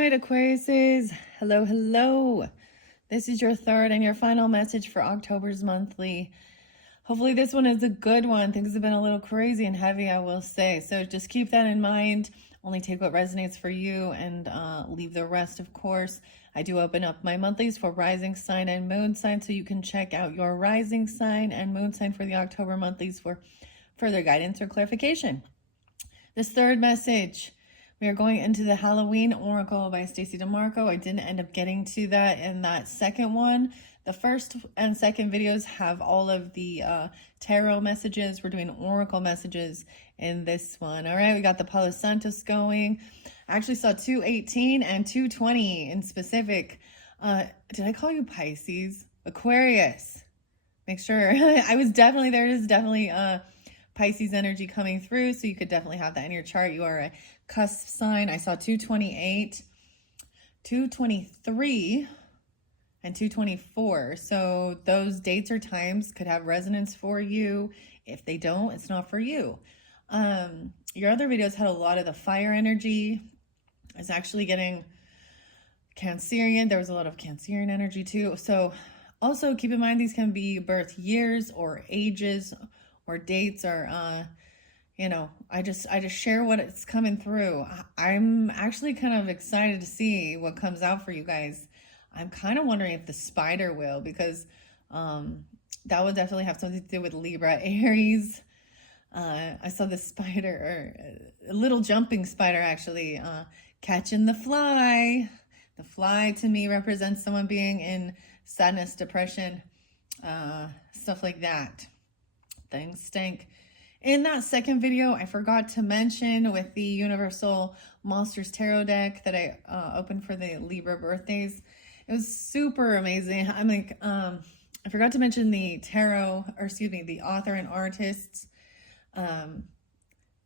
right, Aquariuses. Hello, hello. This is your third and your final message for October's monthly. Hopefully this one is a good one. Things have been a little crazy and heavy, I will say. So just keep that in mind. Only take what resonates for you and leave the rest, of course. I do open up my monthlies for rising sign and moon sign, so you can check out your rising sign and moon sign for the October monthlies for further guidance or clarification. This third message, we are going into the Halloween Oracle by Stacey DeMarco. I didn't end up getting to that in that second one. The first and second videos have all of the tarot messages. We're doing Oracle messages in this one. All right, we got the Palo Santos going. I actually saw 218 and 220 in specific. Did I call you Pisces? Aquarius. Make sure. I was definitely, there is definitely Pisces energy coming through, so you could definitely have that in your chart. You are a cusp sign. I saw 228, 223, and 224. So those dates or times could have resonance for you. If they don't, it's not for you. Your other videos had a lot of the fire energy. It's actually getting Cancerian. There was a lot of Cancerian energy too. So also keep in mind, these can be birth years or ages or dates, or you know, I just share what it's coming through. I'm actually kind of excited to see what comes out for you guys. I'm kind of wondering if the spider will, because that would definitely have something to do with Libra, Aries. I saw the spider, or a little jumping spider actually, catching the fly. The fly to me represents someone being in sadness, depression, stuff like that. Things stink. In that second video, I forgot to mention with the Universal Monsters Tarot deck that I opened for the Libra birthdays. It was super amazing. I'm like, I forgot to mention the tarot, or excuse me, the author and artists. And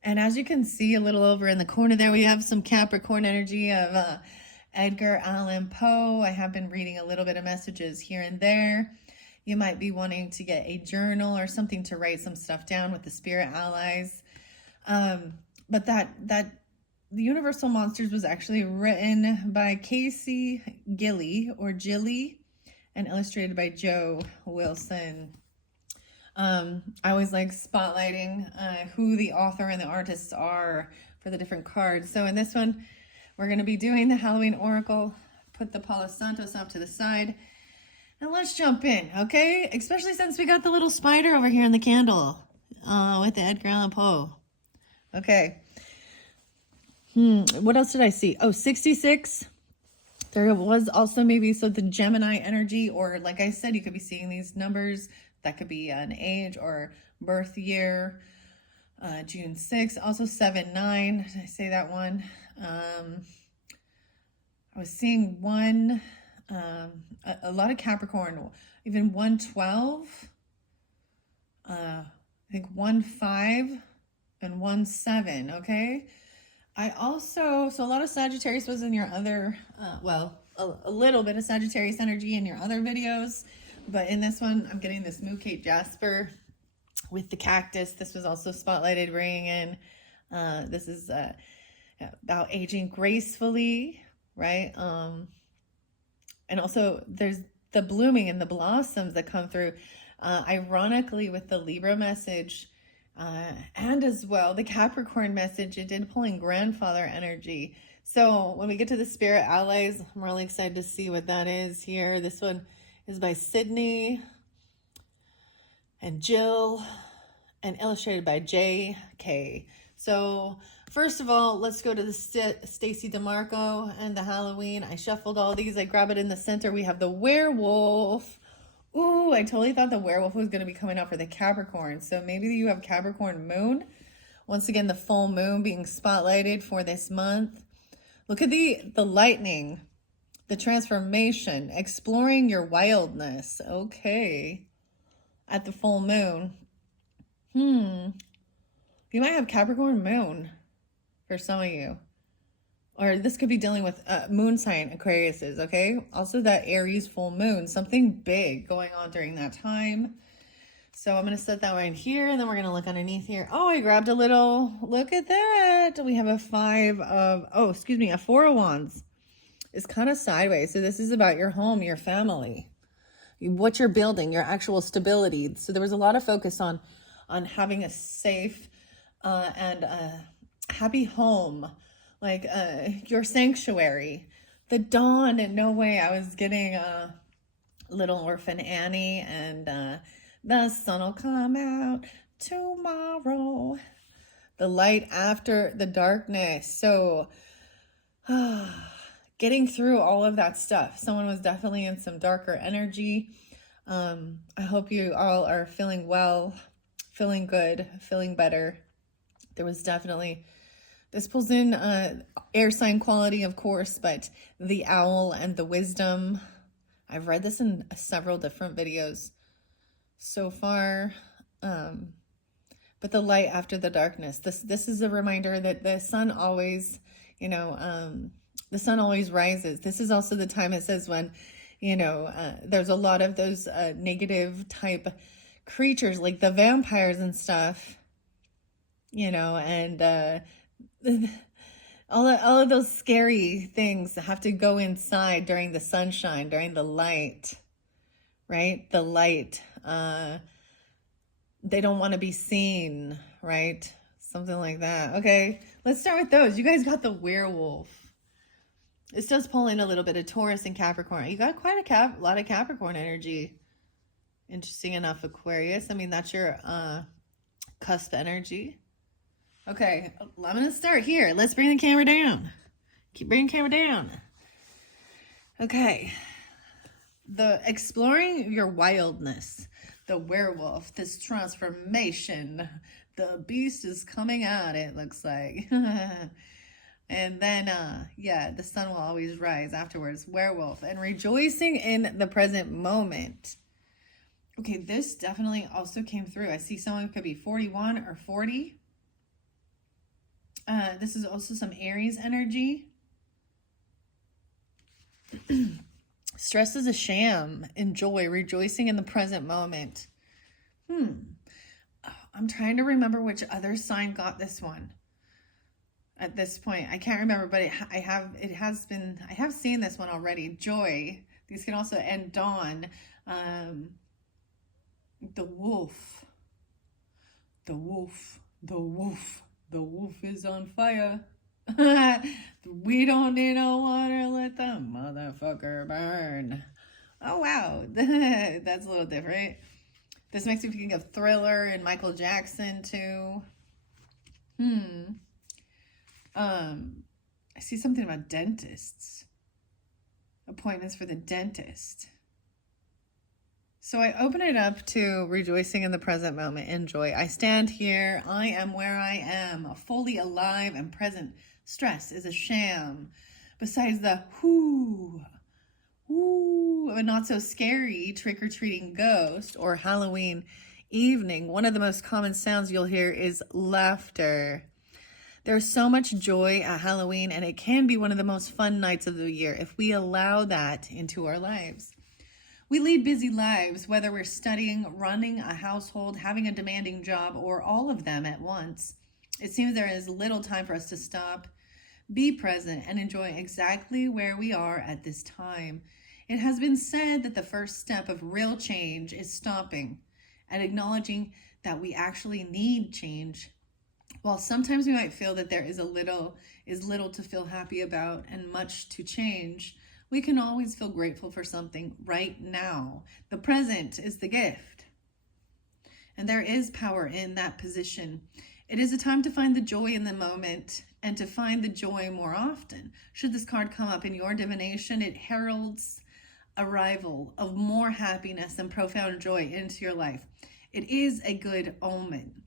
as you can see a little over in the corner there, we have some Capricorn energy of Edgar Allan Poe. I have been reading a little bit of messages here and there. You might be wanting to get a journal or something to write some stuff down with the spirit allies. But the Universal Monsters was actually written by Casey Gilly or Gilly and illustrated by Joe Wilson. I always like spotlighting who the author and the artists are for the different cards. So in this one, we're going to be doing the Halloween Oracle. Put the Palo Santos off to the side. And let's jump in, okay? Especially since we got the little spider over here in the candle with the Edgar Allan Poe. Okay. What else did I see? Oh, 66. There was also maybe the Gemini energy, or like I said, you could be seeing these numbers. That could be an age or birth year. June 6th. Also 7-9. Did I say that one? I was seeing one... a lot of Capricorn, even 112, I think 1-5 and 1-7. Okay. I also, so a lot of Sagittarius was in your other, well, a little bit of Sagittarius energy in your other videos, but in this one, I'm getting this Mookaite Jasper with the cactus. This was also spotlighted, bringing in, this is, about aging gracefully, right? And also there's the blooming and the blossoms that come through. Ironically, with the Libra message and as well the Capricorn message, it did pull in grandfather energy. So when we get to the spirit allies, I'm really excited to see what that is here. This one is by Sydney and Jill and illustrated by J.K. So first of all, let's go to the Stacey DeMarco and the Halloween. I shuffled all these. I grab it in the center. We have the werewolf. Ooh, I totally thought the werewolf was going to be coming out for the Capricorn. So maybe you have Capricorn moon. Once again, the full moon being spotlighted for this month. Look at the lightning, the transformation, exploring your wildness. Okay. At the full moon. You might have Capricorn moon for some of you. Or this could be dealing with moon sign Aquariuses, okay? Also that Aries full moon, something big going on during that time. So I'm going to set that right here, and then we're going to look underneath here. Oh, I grabbed a little, look at that. We have a a 4 of wands. is kind of sideways. So this is about your home, your family, what you're building, your actual stability. So there was a lot of focus on having a safe and happy home, like your sanctuary. The dawn, and no way I was getting Little Orphan Annie and the sun will come out tomorrow. The light after the darkness. So getting through all of that stuff. Someone was definitely in some darker energy. I hope you all are feeling well, feeling good, feeling better. There was definitely, this pulls in air sign quality, of course, but the owl and the wisdom. I've read this in several different videos so far. But the light after the darkness. This is a reminder that the sun always, the sun always rises. This is also the time, it says, when, there's a lot of those negative type creatures like the vampires and stuff, and all of those scary things have to go inside during the sunshine, during the light, right? The light, they don't want to be seen, right? Something like that. Okay, let's start with those. You guys got the werewolf. This does pull in a little bit of Taurus and Capricorn. You got quite a lot of Capricorn energy. Interesting enough, Aquarius. I mean, that's your cusp energy. Okay, I'm going to start here. Let's bring the camera down. Keep bringing the camera down. Okay. The exploring your wildness. The werewolf, this transformation. The beast is coming out, it looks like. And then, the sun will always rise afterwards. Werewolf and rejoicing in the present moment. Okay, this definitely also came through. I see someone could be 41 or 40. This is also some Aries energy. Stress is a sham. Enjoy, rejoicing in the present moment. I'm trying to remember which other sign got this one. At this point, I can't remember, but I have seen this one already. Joy. These can also end dawn. The wolf. The wolf. The wolf. The wolf is on fire. We don't need no water, let the motherfucker burn. Oh, wow. That's a little different. This makes me think of Thriller and Michael Jackson, too. I see something about dentists. Appointments for the dentist. So I open it up to rejoicing in the present moment. Enjoy. I stand here. I am where I am, fully alive and present. Stress is a sham. Besides the whoo, of a not so scary trick-or-treating ghost or Halloween evening, one of the most common sounds you'll hear is laughter. There's so much joy at Halloween, and it can be one of the most fun nights of the year if we allow that into our lives. We lead busy lives, whether we're studying, running a household, having a demanding job, or all of them at once. It seems there is little time for us to stop, be present, and enjoy exactly where we are at this time. It has been said that the first step of real change is stopping and acknowledging that we actually need change. While sometimes we might feel that there is little to feel happy about and much to change, we can always feel grateful for something right now. The present is the gift. And there is power in that position. It is a time to find the joy in the moment and to find the joy more often. Should this card come up in your divination, it heralds arrival of more happiness and profound joy into your life. It is a good omen.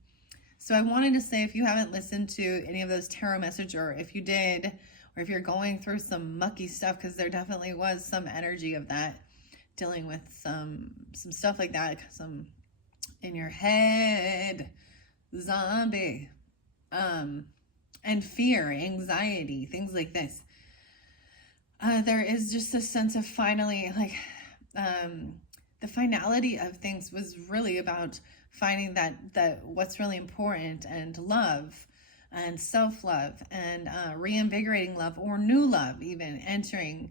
So I wanted to say, if you haven't listened to any of those tarot messages, or if you did, or if you're going through some mucky stuff, because there definitely was some energy of that, dealing with some stuff like that, some in your head, zombie, and fear, anxiety, things like this. There is just a sense of finally, the finality of things was really about finding that what's really important, and love, and self-love and reinvigorating love or new love even entering,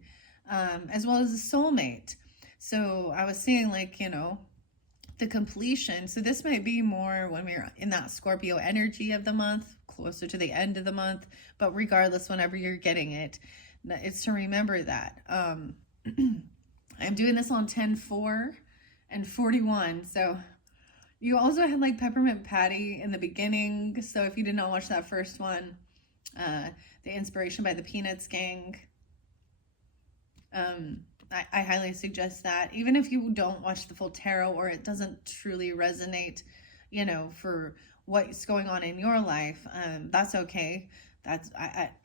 as well as a soulmate. So I was seeing like, the completion. So this might be more when we're in that Scorpio energy of the month, closer to the end of the month. But regardless, whenever you're getting it, it's to remember that. I'm doing this on 10-4 and 41. So you also had like Peppermint Patty in the beginning. So if you did not watch that first one, the inspiration by the Peanuts gang, I highly suggest that. Even if you don't watch the full tarot or it doesn't truly resonate, for what's going on in your life, that's okay.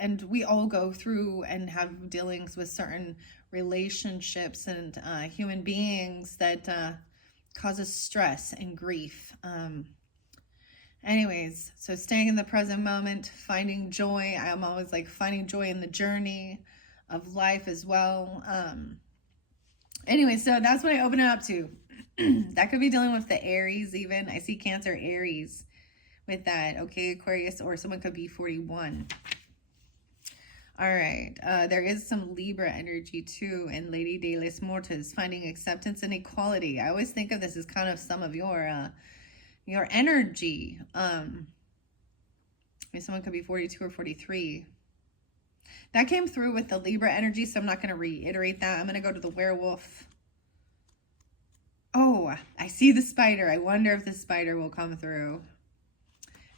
And we all go through and have dealings with certain relationships and human beings that causes stress and grief. Anyways, so staying in the present moment, finding joy. I'm always like finding joy in the journey of life as well. Anyway, so that's what I open it up to. That could be dealing with the Aries even. I see Cancer, Aries with that. Okay, Aquarius, or someone could be 41. All right. There is some Libra energy too in Lady de los Mortos, finding acceptance and equality. I always think of this as kind of some of your energy. Someone could be 42 or 43. That came through with the Libra energy, so I'm not going to reiterate that. I'm going to go to the werewolf. Oh, I see the spider. I wonder if the spider will come through.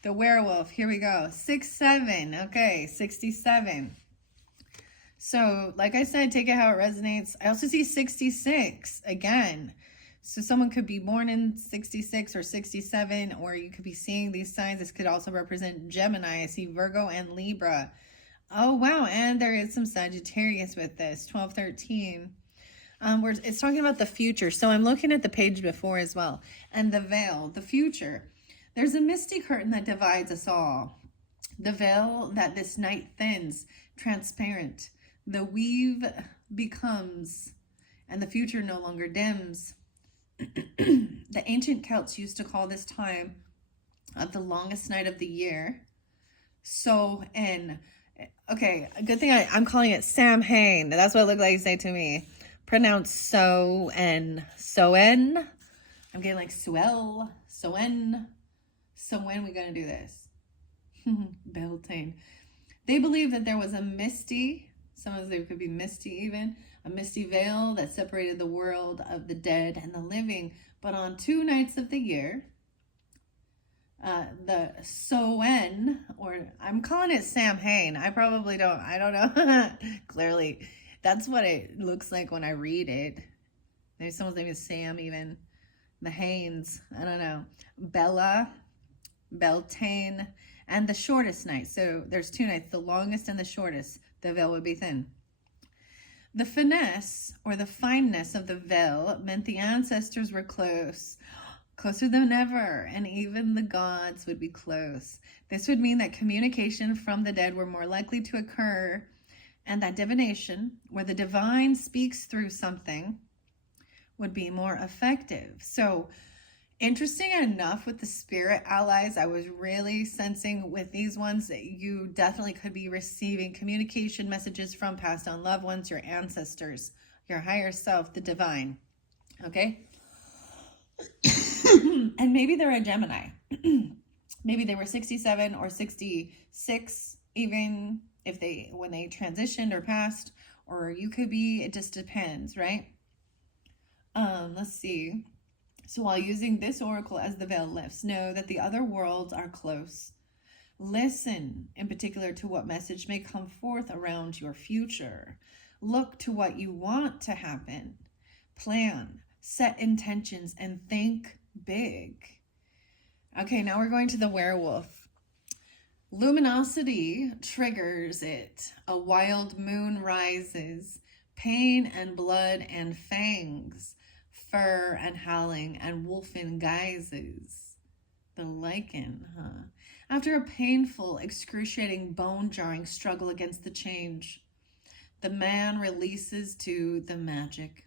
The werewolf. Here we go. 6-7. Okay, 67. So, like I said, take it how it resonates. I also see 66 again. So someone could be born in 66 or 67, or you could be seeing these signs. This could also represent Gemini. I see Virgo and Libra. Oh, wow. And there is some Sagittarius with this, 12-13. It's talking about the future. So I'm looking at the page before as well. And the veil, the future. There's a misty curtain that divides us all. The veil that this night thins, transparent. The weave becomes, and the future no longer dims. The ancient Celts used to call this time of the longest night of the year. Okay, a good thing I'm calling it Samhain. That's what it looked like you say to me. Pronounced Soen. I'm getting like Swell. Soen. So when are we going to do this? Beltane. They believe that there was a misty, some of them could be misty even, a misty veil that separated the world of the dead and the living. But on 2 nights of the year, the Soen, or I'm calling it Samhain. I don't know. Clearly, that's what it looks like when I read it. Maybe someone's name is Sam even. The Haines, I don't know. Bella, Beltane, and the shortest night. So there's 2 nights, the longest and the shortest. The veil would be thin. The finesse or the fineness of the veil meant the ancestors were closer than ever, and even the gods would be close. This would mean that communication from the dead were more likely to occur, and that divination, where the divine speaks through something, would be more effective. So, interesting enough with the spirit allies, I was really sensing with these ones that you definitely could be receiving communication messages from passed on loved ones, your ancestors, your higher self, the divine. Okay? And maybe they're a Gemini. Maybe they were 67 or 66, even when they transitioned or passed, or you could be, it just depends, right? Let's see. So while using this oracle as the veil lifts, know that the other worlds are close. Listen in particular to what message may come forth around your future. Look to what you want to happen. Plan, set intentions, and think big. Okay, now we're going to the werewolf. Luminosity triggers it. A wild moon rises. Pain and blood and fangs. Fur and howling and wolfen guises. The lichen, huh? After a painful, excruciating, bone-jarring struggle against the change, the man releases to the magic.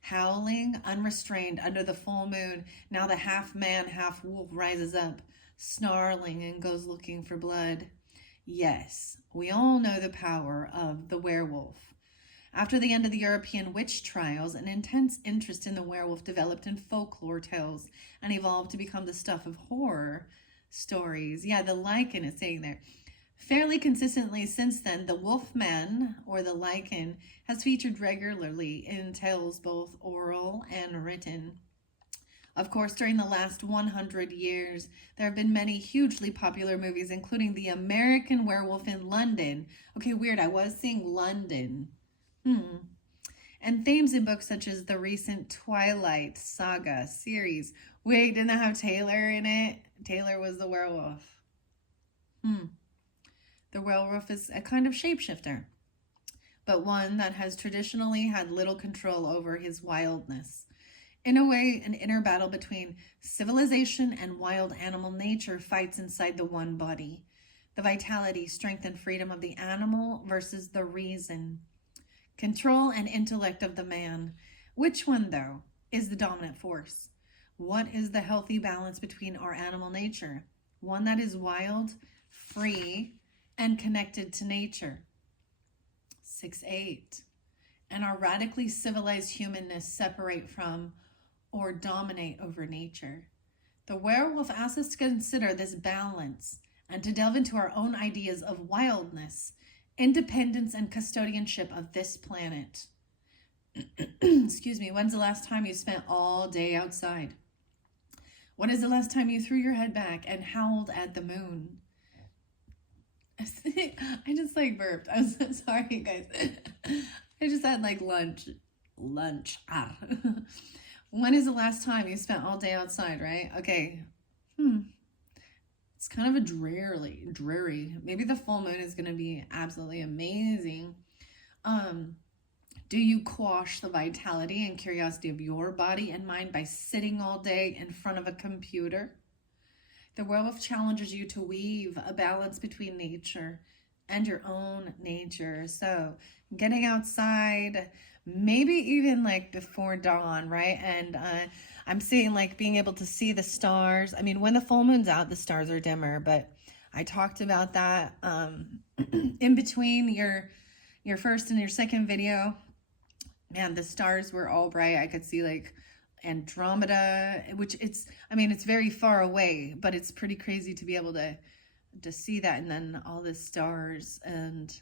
Howling, unrestrained under the full moon, now the half-man, half-wolf rises up. snarling and goes looking for blood. Yes, we all know the power of the werewolf. After the end of the European witch trials, an intense interest in the werewolf developed in folklore tales and evolved to become the stuff of horror stories. Yeah, the lichen is saying there. Fairly consistently since then, the wolfman, or the lichen, has featured regularly in tales both oral and written. Of course, during the last 100 years, there have been many hugely popular movies, including The American Werewolf in London. Okay, weird, I was seeing London. And themes in books such as the recent Twilight Saga series. Wait, didn't that have Taylor in it? Taylor was the werewolf. The werewolf is a kind of shapeshifter, but one that has traditionally had little control over his wildness. In a way, an inner battle between civilization and wild animal nature fights inside the one body. The vitality, strength, and freedom of the animal versus the reason, control, and intellect of the man. Which one, though, is the dominant force? What is the healthy balance between our animal nature? One that is wild, free, and connected to nature. 6-8. And our radically civilized humanness separate from or dominate over nature. The werewolf asks us to consider this balance and to delve into our own ideas of wildness, independence, and custodianship of this planet. Excuse me. When's the last time you spent all day outside? When is the last time you threw your head back and howled at the moon? I just like burped. I'm so sorry, you guys. I just had like lunch. When is the last time you spent all day outside, right? Okay. It's kind of a dreary. Maybe the full moon is going to be absolutely amazing. Do you quash the vitality and curiosity of your body and mind by sitting all day in front of a computer? The werewolf challenges you to weave a balance between nature and your own nature. So getting outside, maybe even like before dawn, right? And I'm seeing like being able to see the stars. I mean, when the full moon's out, the stars are dimmer, but I talked about that in between your first and your second video. Man, the stars were all bright. I could see like Andromeda, which it's very far away, but it's pretty crazy to be able to see that, and then all the stars, and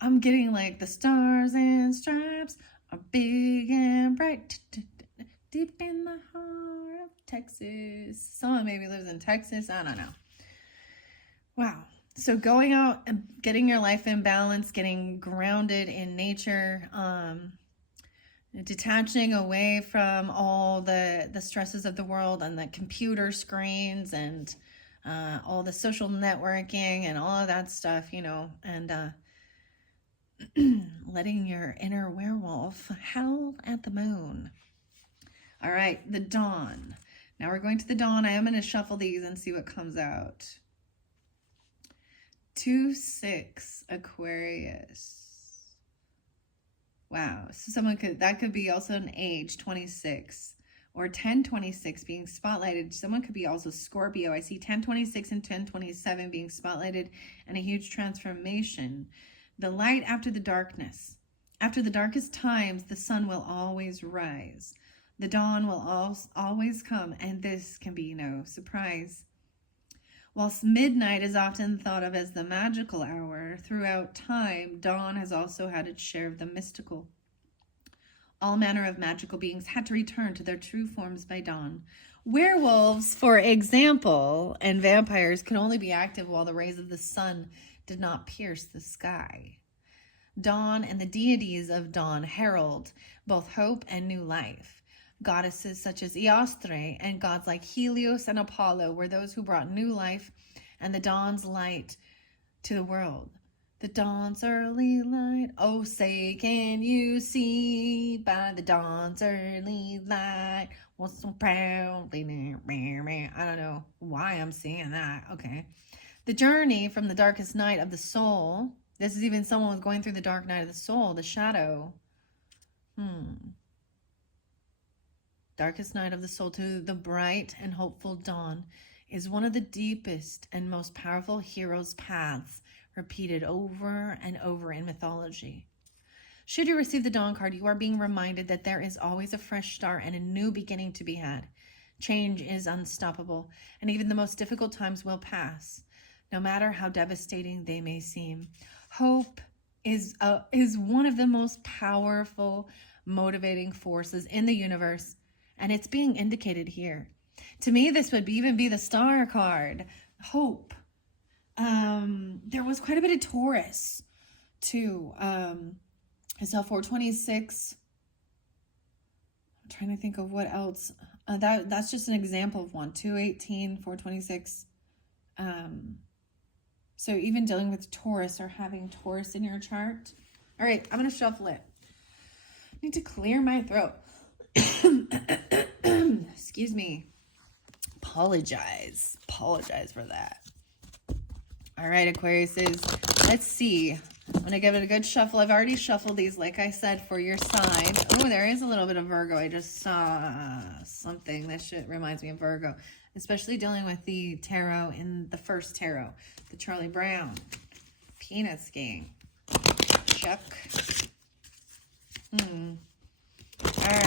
I'm getting like the stars and stripes are big and bright, deep in the heart of Texas. Someone maybe lives in Texas, I don't know. Wow. So going out and getting your life in balance, getting grounded in nature, detaching away from all the stresses of the world and the computer screens and all the social networking and all of that stuff, and letting your inner werewolf howl at the moon. All right, the dawn. Now we're going to the dawn. I am going to shuffle these and see what comes out. 2-6, Aquarius. Wow, so that could be also an age, 26, or 1026 being spotlighted. Someone could be also Scorpio. I see 1026 and 1027 being spotlighted, and a huge transformation. The light after the darkness. After the darkest times, the sun will always rise. The dawn will always come, and this can be no surprise. Whilst midnight is often thought of as the magical hour, throughout time, dawn has also had its share of the mystical. All manner of magical beings had to return to their true forms by dawn. Werewolves, for example, and vampires can only be active while the rays of the sun did not pierce the sky. Dawn and the deities of dawn herald both hope and new life. Goddesses such as Eostre and gods like Helios and Apollo were those who brought new life and the dawn's light to the world. The dawn's early light, oh say can you see by the dawn's early light, what's so proudly, I don't know why I'm singing that, okay. The journey from the darkest night of the soul, this is even someone going through the dark night of the soul, the shadow, darkest night of the soul to the bright and hopeful dawn is one of the deepest and most powerful hero's paths, repeated over and over in mythology. Should you receive the Dawn card, you are being reminded that there is always a fresh start and a new beginning to be had. Change is unstoppable, and even the most difficult times will pass, no matter how devastating they may seem. Hope is one of the most powerful motivating forces in the universe, and it's being indicated here. To me, this would even be the Star card, hope. There was quite a bit of Taurus too. I saw 426. I'm trying to think of what else. That's just an example of one. 218, 426. So even dealing with Taurus or having Taurus in your chart. All right, I'm going to shuffle it. I need to clear my throat. Excuse me. Apologize for that. All right, Aquariuses, let's see. I'm going to give it a good shuffle. I've already shuffled these, like I said, for your sign. Oh, there is a little bit of Virgo. I just saw something. That shit reminds me of Virgo, especially dealing with the tarot in the first tarot, the Charlie Brown, Peanuts gang, Chuck. All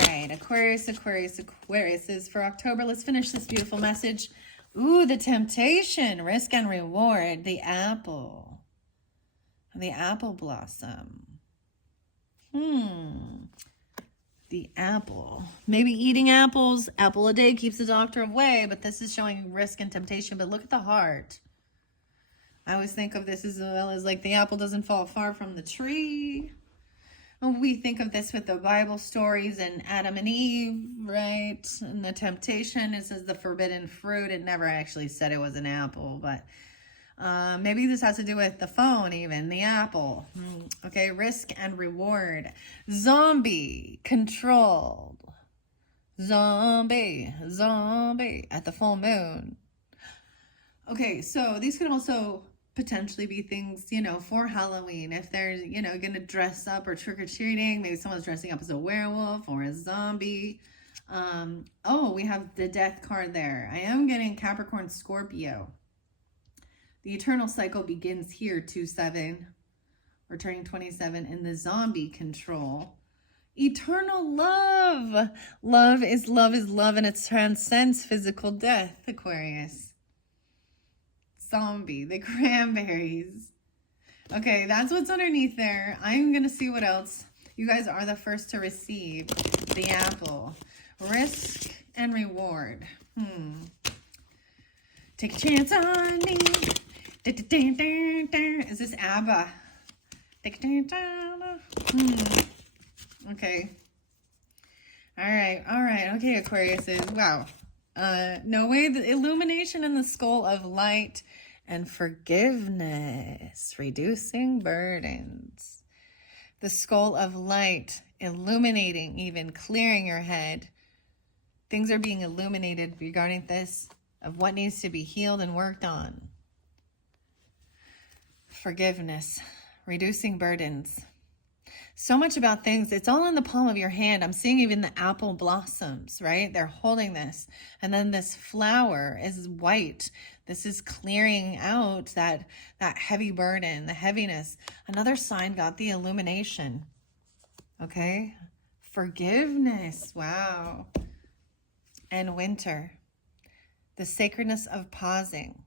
right, Aquarius is for October. Let's finish this beautiful message. Ooh, the temptation, risk and reward, the apple blossom. The apple. Maybe eating apples. Apple a day keeps the doctor away, but this is showing risk and temptation. But look at the heart. I always think of this as well as like the apple doesn't fall far from the tree. We think of this with the Bible stories and Adam and Eve, right? And the temptation is as the forbidden fruit. It never actually said it was an apple, but maybe this has to do with the phone even, the apple. Okay, risk and reward. Zombie, controlled. Zombie at the full moon. Okay, so these can also potentially be things, for Halloween. If they're, going to dress up or trick-or-treating, maybe someone's dressing up as a werewolf or a zombie. Oh, we have the death card there. I am getting Capricorn, Scorpio. The eternal cycle begins here, 2-7. We're turning 27 in the zombie control. Eternal love. Love is love, and it transcends physical death, Aquarius. Zombie, the cranberries. Okay, that's what's underneath there. I'm going to see what else. You guys are the first to receive the apple. Risk and reward. Take a chance on me. Is this ABBA? Okay. All right. Okay, Aquarius is, wow. No way, the illumination in the skull of light and forgiveness, reducing burdens. The skull of light, illuminating, even clearing your head. Things are being illuminated regarding this, of what needs to be healed and worked on. Forgiveness, reducing burdens. So much about things, it's all in the palm of your hand. I'm seeing even the apple blossoms, right? They're holding this. And then this flower is white. This is clearing out that heavy burden, the heaviness. Another sign got the illumination. Okay? Forgiveness. Wow. And winter. The sacredness of pausing.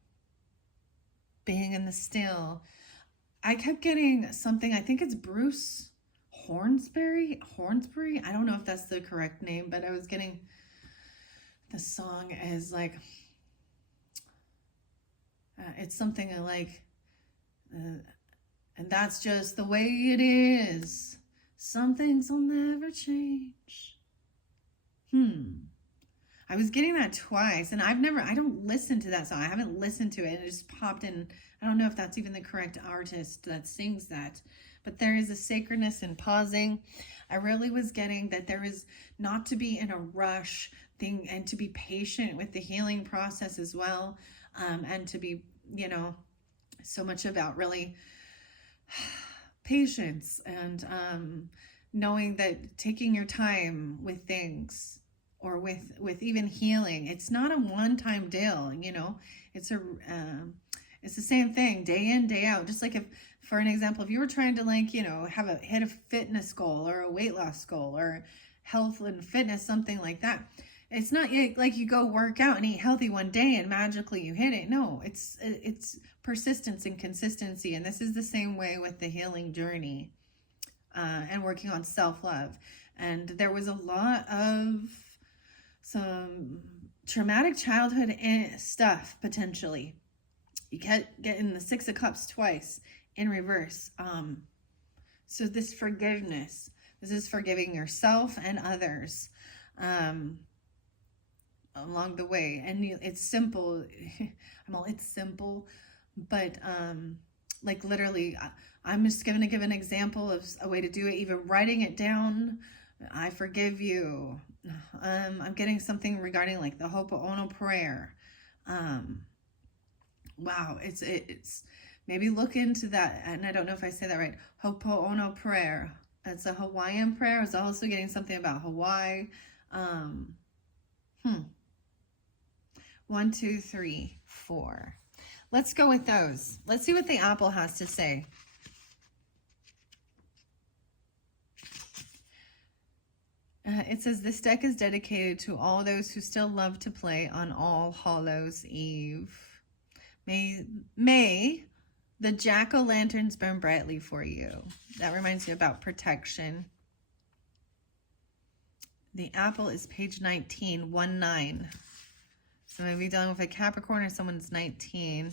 Being in the still. I kept getting something, I think it's Bruce Hornsby. I don't know if that's the correct name, but I was getting the song as like, it's something like, and that's just the way it is. Some things will never change. I was getting that twice, and I don't listen to that song. I haven't listened to it. It just popped in. I don't know if that's even the correct artist that sings that. But there is a sacredness in pausing. I really was getting that there is not to be in a rush thing and to be patient with the healing process as well. And to be, so much about really patience and knowing that taking your time with things or with even healing. It's not a one-time deal, you know. It's the same thing day in, day out. Just like, if, for an example, if you were trying to, like, you know, hit a fitness goal or a weight loss goal or health and fitness, something like that. It's not like you go work out and eat healthy one day and magically you hit it. No, it's persistence and consistency. And this is the same way with the healing journey and working on self-love. And there was a lot of some traumatic childhood stuff, potentially. You kept getting the Six of Cups twice in reverse. So this forgiveness, this is forgiving yourself and others along the way. And it's simple. It's simple, but like literally, I'm just going to give an example of a way to do it, even writing it down. I forgive you. I'm getting something regarding like the Ho'oponopono prayer. Wow, it's maybe look into that. And I don't know if I say that right. Ho'oponopono prayer. It's a Hawaiian prayer. I was also getting something about Hawaii. 1, 2, 3, 4. Let's go with those. Let's see what the apple has to say. It says, this deck is dedicated to all those who still love to play on All Hallows Eve. May the jack-o'-lanterns burn brightly for you. That reminds me about protection. The apple is page 19, 1-9. So maybe dealing with a Capricorn or someone's 19.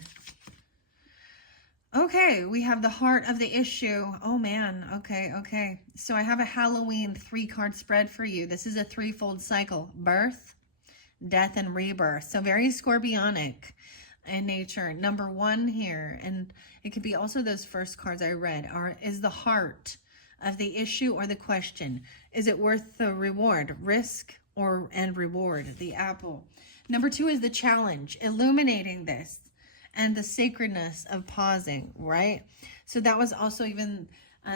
Okay, we have the heart of the issue. Oh man, okay. So I have a Halloween 3-card spread for you. This is a 3-fold cycle: birth, death, and rebirth. So very scorpionic in nature. Number 1 here, and it could be also those first cards I read, is the heart of the issue or the question. Is it worth the reward? Risk and reward, the apple. Number 2 is the challenge, illuminating this, and the sacredness of pausing, right? So that was also even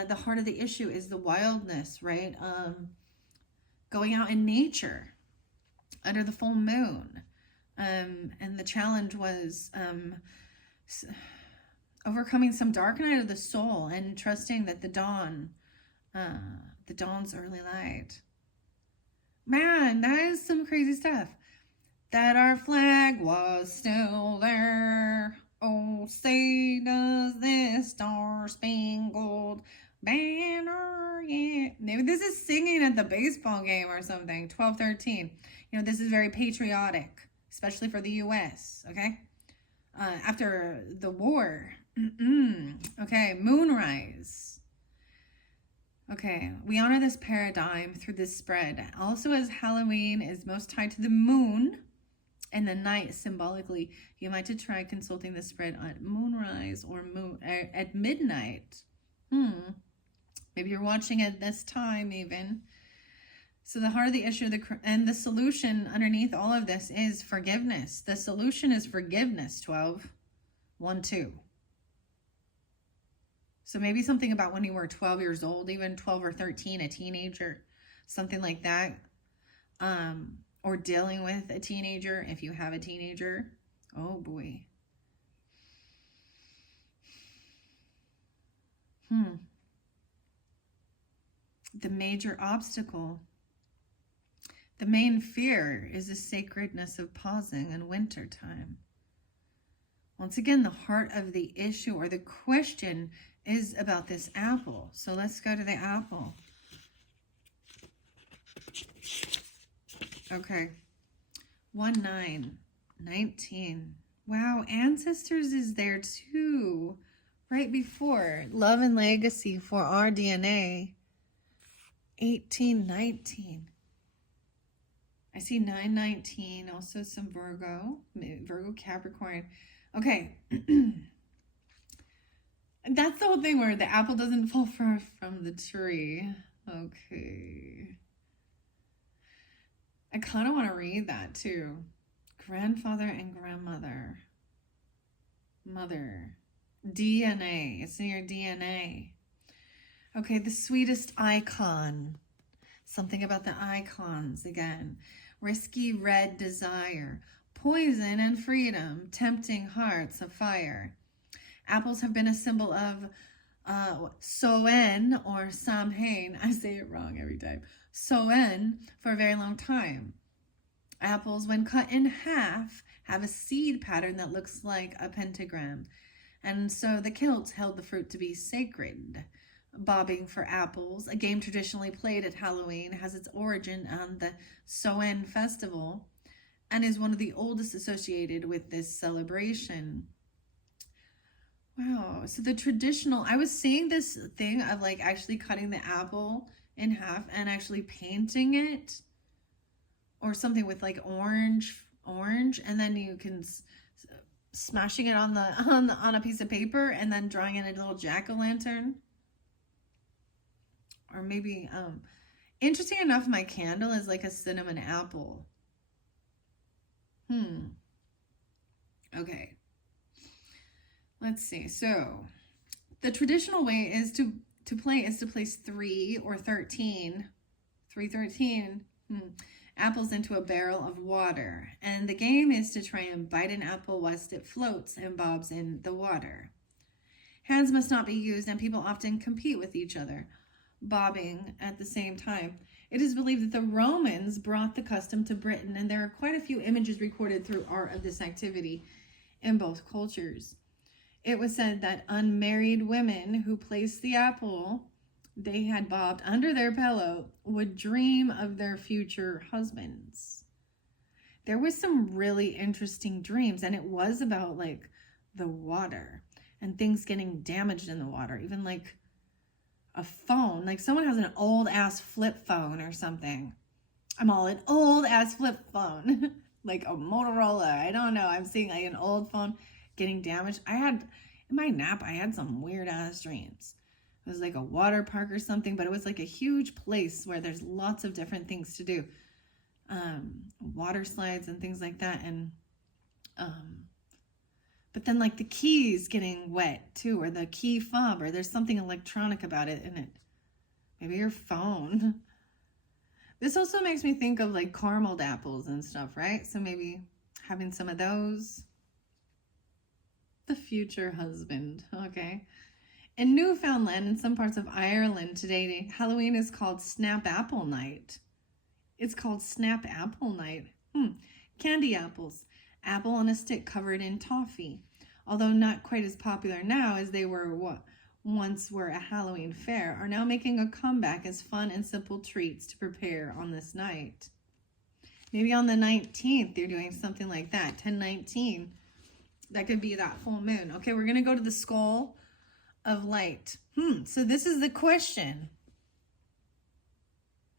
the heart of the issue is the wildness, right? Going out in nature under the full moon. And the challenge was overcoming some dark night of the soul and trusting that the dawn's early light. Man, that is some crazy stuff. That our flag was still there. Oh, say does this star-spangled banner yet? Maybe this is singing at the baseball game or something. 12, 13. You know, this is very patriotic, especially for the U.S., okay? After the war. Okay, moonrise. Okay, we honor this paradigm through this spread. Also, as Halloween is most tied to the moon, and the night symbolically, you might to try consulting the spread at moonrise or at midnight. Maybe you're watching at this time even. So the heart of the issue and the solution underneath all of this is forgiveness. The solution is forgiveness, 12. 1, 2. So maybe something about when you were 12 years old, even 12 or 13, a teenager, something like that. Or dealing with a teenager, if you have a teenager. Oh boy. The major obstacle, the main fear is the sacredness of pausing in wintertime. Once again, the heart of the issue or the question is about this apple. So let's go to the apple. Okay, 1, 9, 19. Wow, ancestors is there too. Right before love and legacy for our DNA. 18, 19. I see 9, 19. Also some Virgo Capricorn. Okay. That's the whole thing where the apple doesn't fall far from the tree. Okay. I kind of want to read that too. Grandfather and grandmother. Mother. DNA. It's in your DNA. Okay, the sweetest icon. Something about the icons again. risky red desire, poison and freedom, tempting hearts of fire. Apples have been a symbol of Soen or Samhain. I say it wrong every time. Soen for a very long time. Apples, when cut in half, have a seed pattern that looks like a pentagram. And so the Celts held the fruit to be sacred. Bobbing for apples, a game traditionally played at Halloween, has its origin on the Samhain festival and is one of the oldest associated with this celebration. Wow. So the traditional, I was seeing this thing of like actually cutting the apple in half and actually painting it or something with like orange, and then you can smashing it on a piece of paper and then drawing in a little jack-o'-lantern. Or maybe, interesting enough, my candle is like a cinnamon apple. Okay. Let's see. So the traditional way is to place 3 or 13 apples into a barrel of water. And the game is to try and bite an apple whilst it floats and bobs in the water. Hands must not be used, and people often compete with each other, bobbing at the same time. It is believed that the Romans brought the custom to Britain, and there are quite a few images recorded through art of this activity in both cultures. It was said that unmarried women who placed the apple they had bobbed under their pillow would dream of their future husbands. There was some really interesting dreams, and it was about like the water and things getting damaged in the water, even like a phone, like someone has an old ass flip phone or something. I'm all an old ass flip phone, like a Motorola. I don't know. I'm seeing like an old phone getting damaged. In my nap, I had some weird ass dreams. It was like a water park or something, but it was like a huge place where there's lots of different things to do. Water slides and things like that. And, but then like the keys getting wet too, or the key fob, or there's something electronic about it in it. Maybe your phone. This also makes me think of like carameled apples and stuff, right? So maybe having some of those. The future husband, okay. In Newfoundland and some parts of Ireland today, Halloween is called Snap Apple Night. It's called Snap Apple Night. Candy apples. Apple on a stick covered in toffee. Although not quite as popular now as they were once were at Halloween fair, are now making a comeback as fun and simple treats to prepare on this night. Maybe on the 19th, they're doing something like that, 10/19. That could be that full moon. Okay, we're going to go to the skull of light. So this is the question.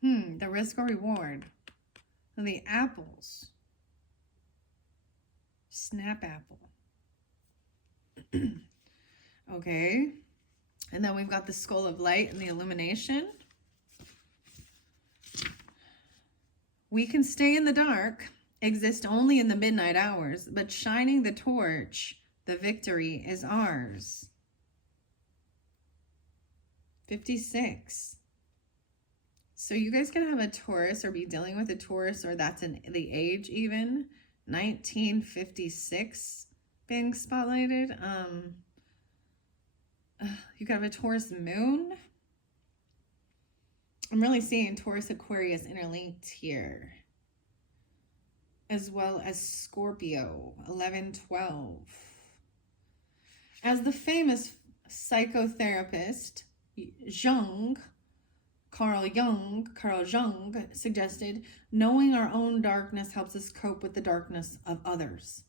The risk or reward. And the apples. Snap apple. Okay. And then we've got the skull of light and the illumination. We can stay in the dark, exist only in the midnight hours, but shining the torch, the victory is ours. 56. So you guys can have a Taurus or be dealing with a Taurus, or that's in the age even. 1956 being spotlighted. You could have a Taurus moon. I'm really seeing Taurus Aquarius interlinked here, as well as Scorpio, 11/12. As the famous psychotherapist Carl Jung suggested, knowing our own darkness helps us cope with the darkness of others.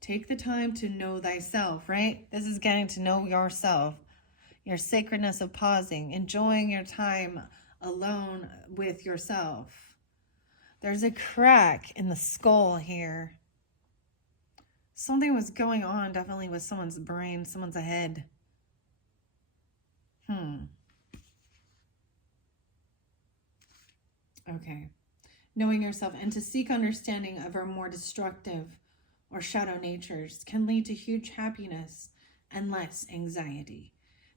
Take the time to know thyself, right? This is getting to know yourself, your sacredness of pausing, enjoying your time alone with yourself. There's a crack in the skull here. Something was going on definitely with someone's brain, someone's head. Okay. Knowing yourself and to seek understanding of our more destructive or shadow natures can lead to huge happiness and less anxiety.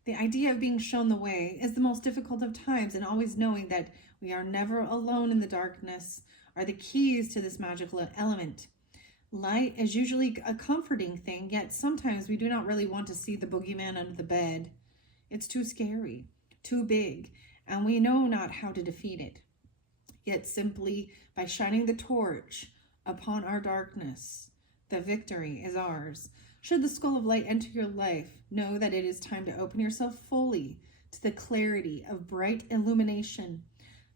The idea of being shown the way is the most difficult of times, and always knowing that we are never alone in the darkness are the keys to this magical element. Light is usually a comforting thing, yet sometimes we do not really want to see the boogeyman under the bed. It's too scary, too big, and we know not how to defeat it. Yet simply by shining the torch upon our darkness, the victory is ours. Should the skull of light enter your life, know that it is time to open yourself fully to the clarity of bright illumination.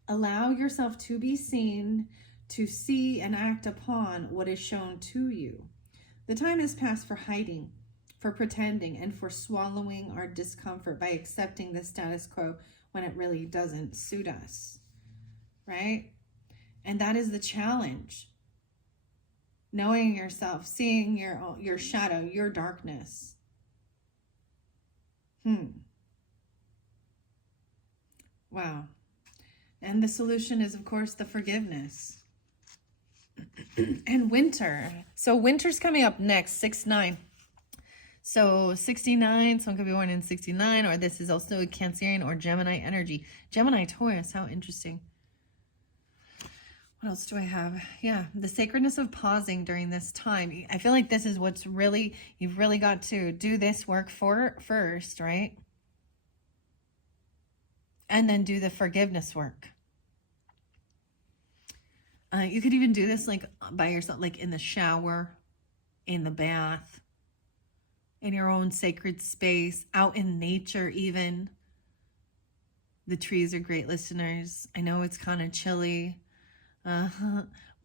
Allow yourself to be seen, to see and act upon what is shown to you. The time is past for hiding, for pretending, and for swallowing our discomfort by accepting the status quo when it really doesn't suit us, right? And that is the challenge. Knowing yourself, seeing your shadow, your darkness. Wow. And the solution is, of course, the forgiveness. And winter. So winter's coming up next, 6-9. So 69, someone could be born in 69, or this is also a Cancerian or Gemini energy. Gemini, Taurus, how interesting. What else do I have? Yeah, the sacredness of pausing during this time. I feel like this is what's really, you've really got to do this work for first, right? And then do the forgiveness work. You could even do this like by yourself, like in the shower, in the bath, in your own sacred space, out in nature even. The trees are great listeners. I know it's kind of chilly.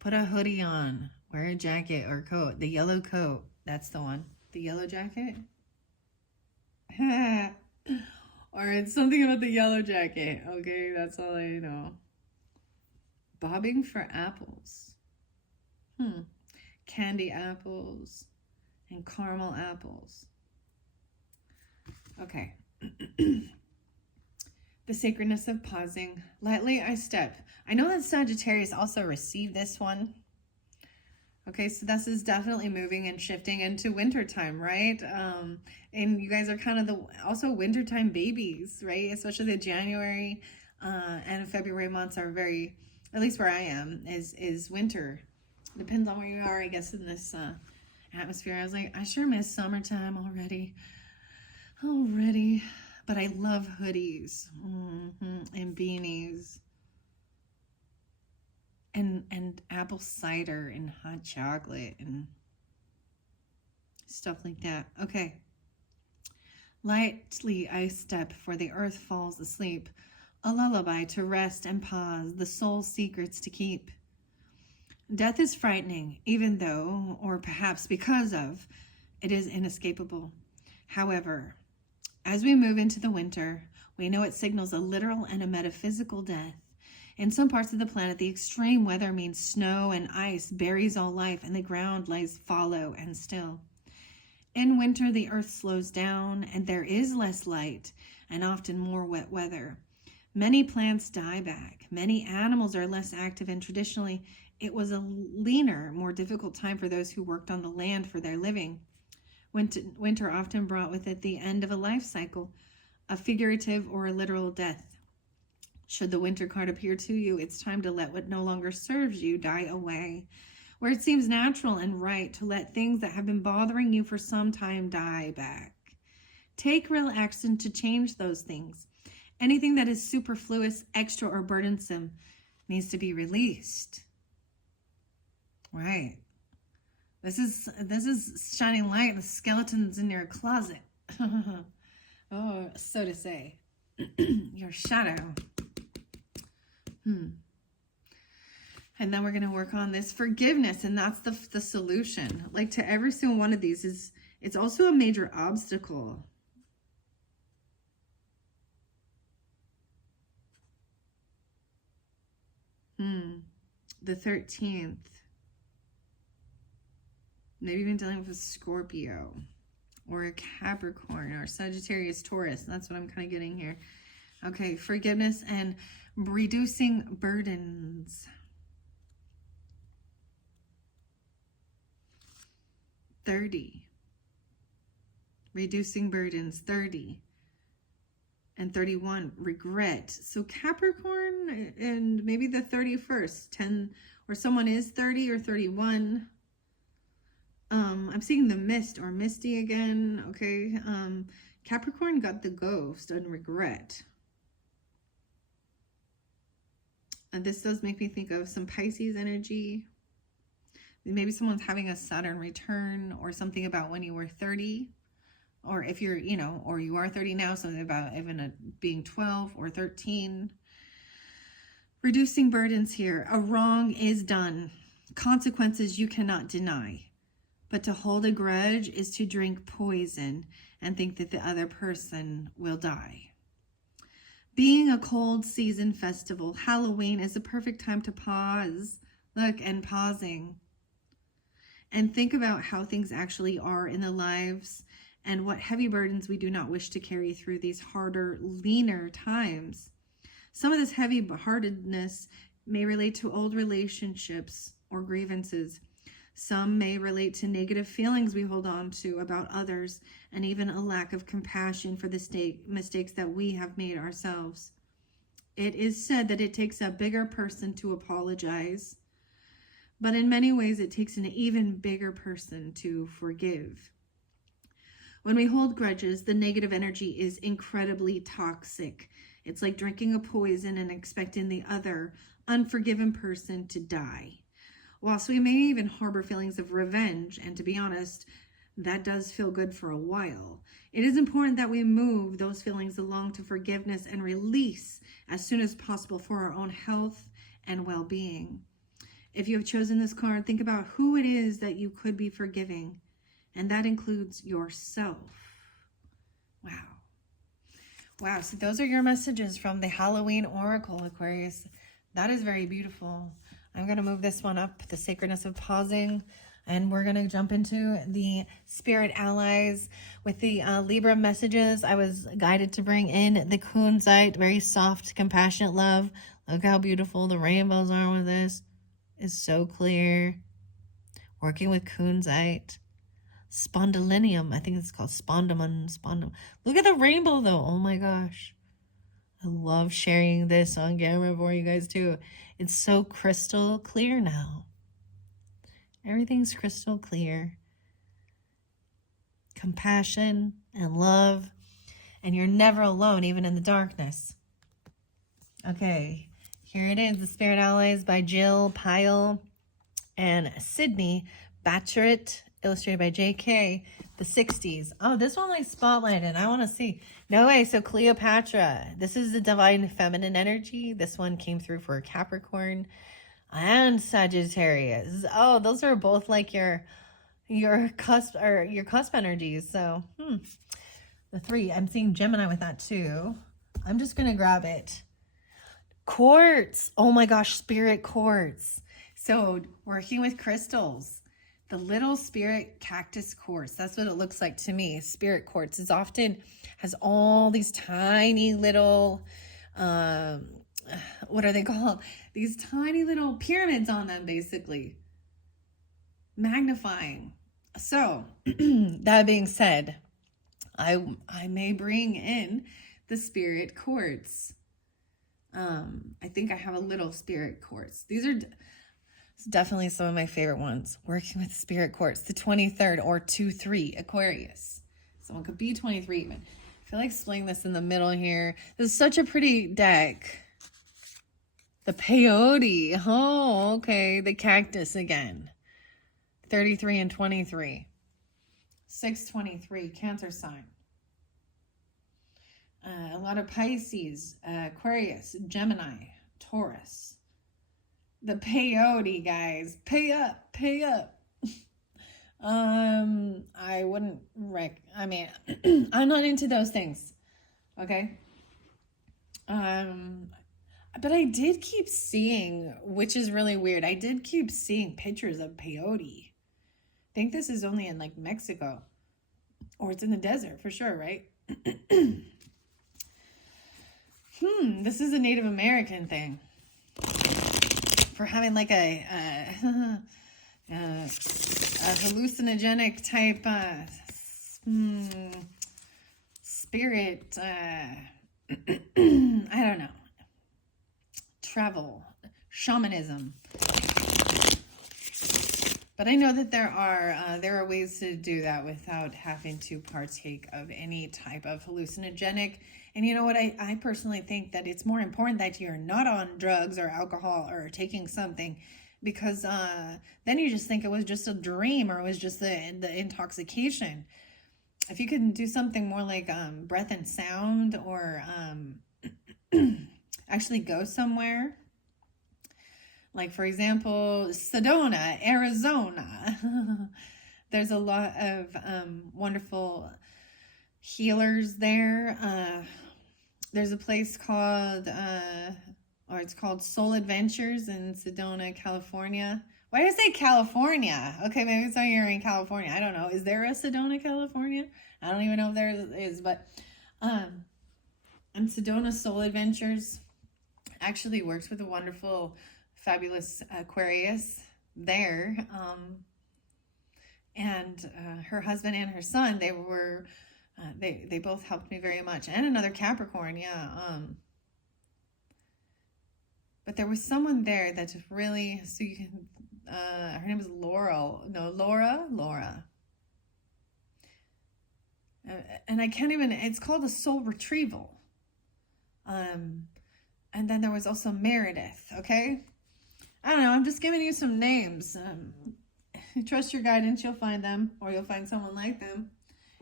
Put a hoodie on, wear a jacket or coat, the yellow coat, that's the one, the yellow jacket. Or it's something about the yellow jacket, okay, that's all I know. Bobbing for apples. Candy apples and caramel apples. Okay. The sacredness of pausing. Lightly I step. I know that Sagittarius also received this one. Okay, so this is definitely moving and shifting into wintertime, right? And you guys are kind of also wintertime babies, right? Especially the January and February months are very, at least where I am, is winter. Depends on where you are, I guess, in this atmosphere. I was like, I sure miss summertime already. But I love hoodies and beanies and apple cider and hot chocolate and stuff like that. Okay. Lightly I step, for the earth falls asleep. A lullaby to rest and pause, the soul's secrets to keep. Death is frightening, even though, or perhaps because of, it is inescapable. However, as we move into the winter, we know it signals a literal and a metaphysical death. In some parts of the planet, the extreme weather means snow and ice buries all life, and the ground lies fallow and still. In winter, the earth slows down, and there is less light and often more wet weather. Many plants die back. Many animals are less active, and traditionally, it was a leaner, more difficult time for those who worked on the land for their living. Winter often brought with it the end of a life cycle, a figurative or a literal death. Should the winter card appear to you, it's time to let what no longer serves you die away. Where it seems natural and right to let things that have been bothering you for some time die back. Take real action to change those things. Anything that is superfluous, extra, or burdensome needs to be released. Right. This is shining light, the skeletons in your closet. Oh, so to say. Your shadow. And then we're going to work on this forgiveness, and that's the solution. Like, to every single one of these it's also a major obstacle. The 13th. Maybe even dealing with a Scorpio or a Capricorn or Sagittarius, Taurus. That's what I'm kind of getting here. Okay, forgiveness and reducing burdens. 30. Reducing burdens, 30. and 31, regret. So Capricorn and maybe the 31st, 10, or someone is 30 or 31. I'm seeing the mist or misty again. Okay. Capricorn got the ghost and regret. And this does make me think of some Pisces energy. Maybe someone's having a Saturn return, or something about when you were 30. Or if you're, you know, or you are 30 now, something about even being 12 or 13. Reducing burdens here. A wrong is done. Consequences you cannot deny. But to hold a grudge is to drink poison and think that the other person will die. Being a cold season festival, Halloween is the perfect time to pause. Look, and pausing. And think about how things actually are in the lives and what heavy burdens we do not wish to carry through these harder, leaner times. Some of this heavy-heartedness may relate to old relationships or grievances. Some may relate to negative feelings we hold on to about others, and even a lack of compassion for the mistakes that we have made ourselves. It is said that it takes a bigger person to apologize, but in many ways it takes an even bigger person to forgive. When we hold grudges, the negative energy is incredibly toxic. It's like drinking a poison and expecting the other unforgiven person to die. Whilst we may even harbor feelings of revenge, and to be honest, that does feel good for a while, it is important that we move those feelings along to forgiveness and release as soon as possible for our own health and well-being. If you have chosen this card, think about who it is that you could be forgiving, and that includes yourself. Wow. Wow, so those are your messages from the Halloween Oracle, Aquarius. That is very beautiful. I'm going to move this one up, the sacredness of pausing, and we're going to jump into the spirit allies with the Libra messages. I was guided to bring in the Kunzite, very soft, compassionate love. Look how beautiful the rainbows are with this. It's so clear. Working with Kunzite. Spondylinium, I think it's called Spondylum. Look at the rainbow though. Oh my gosh. I love sharing this on camera for you guys too. It's so crystal clear now. Everything's crystal clear. Compassion and love. And you're never alone, even in the darkness. Okay, here it is. The Spirit Allies by Jill Pyle and Sydney Batcherit. Illustrated by J.K. The 60s. Oh, this one like spotlighted. I want to see. No way. So Cleopatra. This is the divine feminine energy. This one came through for Capricorn and Sagittarius. Oh, those are both like your cusp energies. So the 3. I'm seeing Gemini with that too. I'm just gonna grab it. Quartz. Oh my gosh, spirit quartz. So working with crystals. The little spirit cactus quartz. That's what it looks like to me. Spirit quartz is often has all these tiny little, what are they called? These tiny little pyramids on them, basically. Magnifying. So, that being said, I may bring in the spirit quartz. I think I have a little spirit quartz. These are definitely some of my favorite ones. Working with spirit quartz, the 23rd or 2-3 Aquarius. Someone could be 23 even. I feel like splitting this in the middle here. This is such a pretty deck. The peyote. Oh, okay. The cactus again. 33 and 23. 623, Cancer sign. A lot of Pisces, Aquarius, Gemini, Taurus. The peyote, guys. Pay up, pay up. I wouldn't I mean, I'm not into those things. Okay. But I did keep seeing, which is really weird. I did keep seeing pictures of peyote. I think this is only in like Mexico, or it's in the desert for sure, right? This is a Native American thing. For having like a hallucinogenic type spirit I don't know, travel, shamanism. But I know that there are ways to do that without having to partake of any type of hallucinogenic. And you know what? I personally think that it's more important that you're not on drugs or alcohol or taking something, because then you just think it was just a dream, or it was just the intoxication. If you can do something more like breath and sound, or actually go somewhere. Like, for example, Sedona, Arizona. There's a lot of wonderful healers there. There's a place called, or it's called Soul Adventures in Sedona, California. Why did I say California? Okay, maybe it's you're in California. I don't know. Is there a Sedona, California? I don't even know if there is, but and Sedona Soul Adventures actually works with a wonderful, fabulous Aquarius there, and her husband and her son, they were they both helped me very much, and another Capricorn, yeah. But there was someone there that really, so you can, her name is Laura, and I can't even, it's called a soul retrieval. And then there was also Meredith, okay? I don't know, I'm just giving you some names. Trust your guidance, you'll find them, or you'll find someone like them,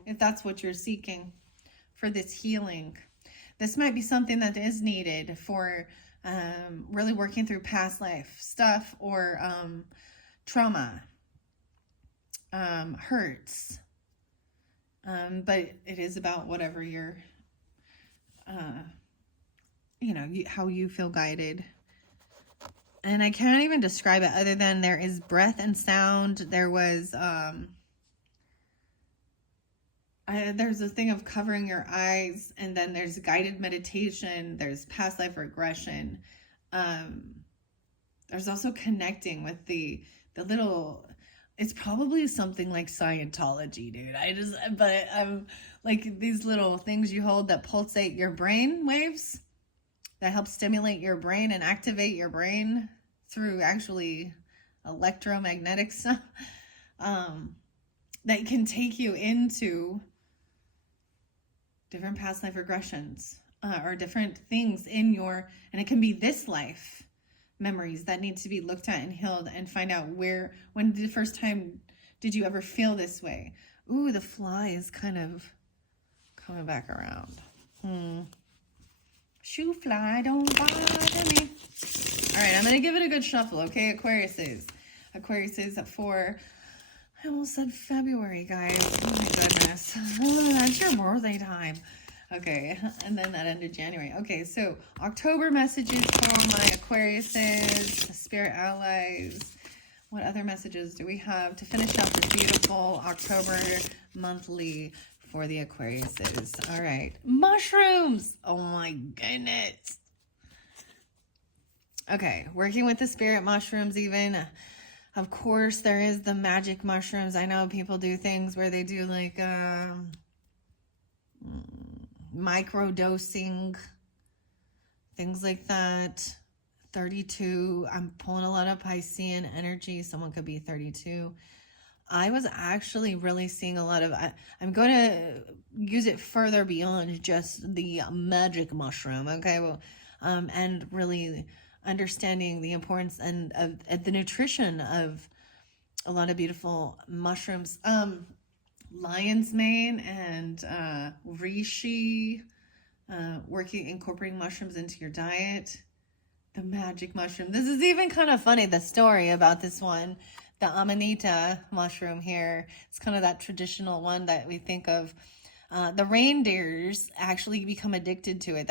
if that's what you're seeking for this healing. This might be something that is needed for really working through past life stuff, or trauma, hurts. But it is about whatever you're, how you feel guided. And I can't even describe it other than there is breath and sound. There was, there's a thing of covering your eyes, and then there's guided meditation. There's past life regression. There's also connecting with the little, it's probably something like Scientology, dude. But like these little things you hold that pulsate your brain waves, that help stimulate your brain and activate your brain through actually electromagnetic stuff, that can take you into different past life regressions, or different things in your, and it can be this life memories that need to be looked at and healed, and find out when the first time did you ever feel this way? Ooh, the fly is kind of coming back around. Shoo fly, don't bother me. All right, I'm going to give it a good shuffle, okay, Aquariuses. Aquariuses for, I almost said February, guys. Oh, my goodness. That's your birthday time. Okay, and then that ended January. Okay, so October messages for my Aquariuses, spirit allies. What other messages do we have to finish up this beautiful October monthly for the Aquariuses? All right, mushrooms. Oh my goodness. Okay, working with the spirit mushrooms even. Of course, there is the magic mushrooms. I know people do things where they do like micro dosing, things like that. 32. I'm pulling a lot of Piscean energy. Someone could be 32. I was actually really seeing a lot of, I'm going to use it further beyond just the magic mushroom, okay? Well, and really understanding the importance and of the nutrition of a lot of beautiful mushrooms. Lion's mane and reishi, incorporating mushrooms into your diet. The magic mushroom. This is even kind of funny, the story about this one. The Amanita mushroom here. It's kind of that traditional one that we think of. The reindeers actually become addicted to it.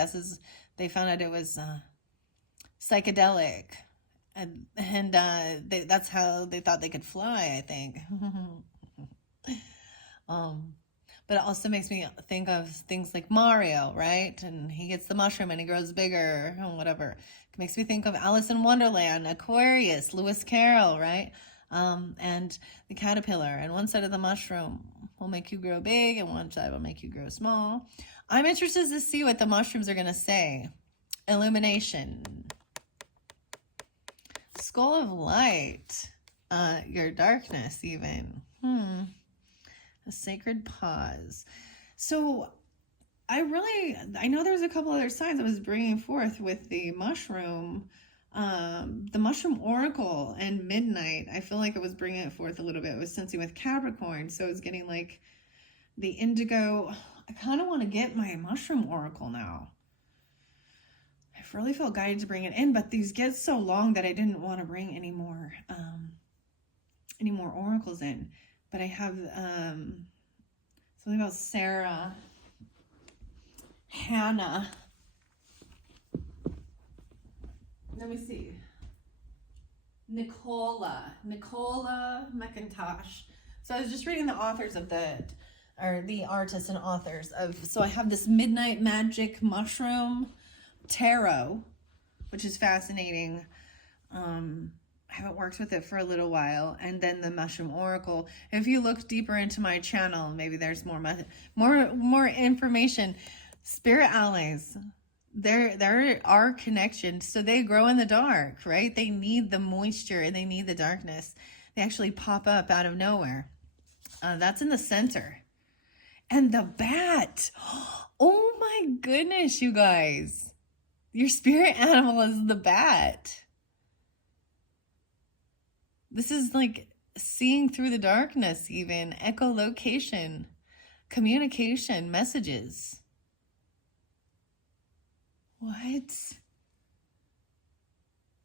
They found out it was psychedelic. And that's how they thought they could fly, I think. But it also makes me think of things like Mario, right? And he gets the mushroom and he grows bigger, or whatever. It makes me think of Alice in Wonderland, Aquarius, Lewis Carroll, right? And the caterpillar. And one side of the mushroom will make you grow big, and one side will make you grow small. I'm interested to see what the mushrooms are going to say. Illumination. Skull of light. Your darkness even. A sacred pause. So I know there's a couple other signs I was bringing forth with the mushroom oracle and midnight. I feel like I was bringing it forth a little bit. It was sensing with Capricorn. So I was getting like the indigo. I kind of want to get my mushroom oracle now. I really felt guided to bring it in, but these get so long that I didn't want to bring any more oracles in. But I have something about Sarah, Hannah. Let me see. Nicola McIntosh. So I was just reading the authors of the artists and authors of, so I have this Midnight Magic Mushroom Tarot, which is fascinating. I haven't worked with it for a little while. And then the Mushroom Oracle. If you look deeper into my channel, maybe there's more information. Spirit allies. There are connections. So they grow in the dark, right? They need the moisture and they need the darkness. They actually pop up out of nowhere. That's in the center. And the bat. Oh my goodness, you guys. Your spirit animal is the bat. This is like seeing through the darkness even. Echolocation. Communication. Messages. What?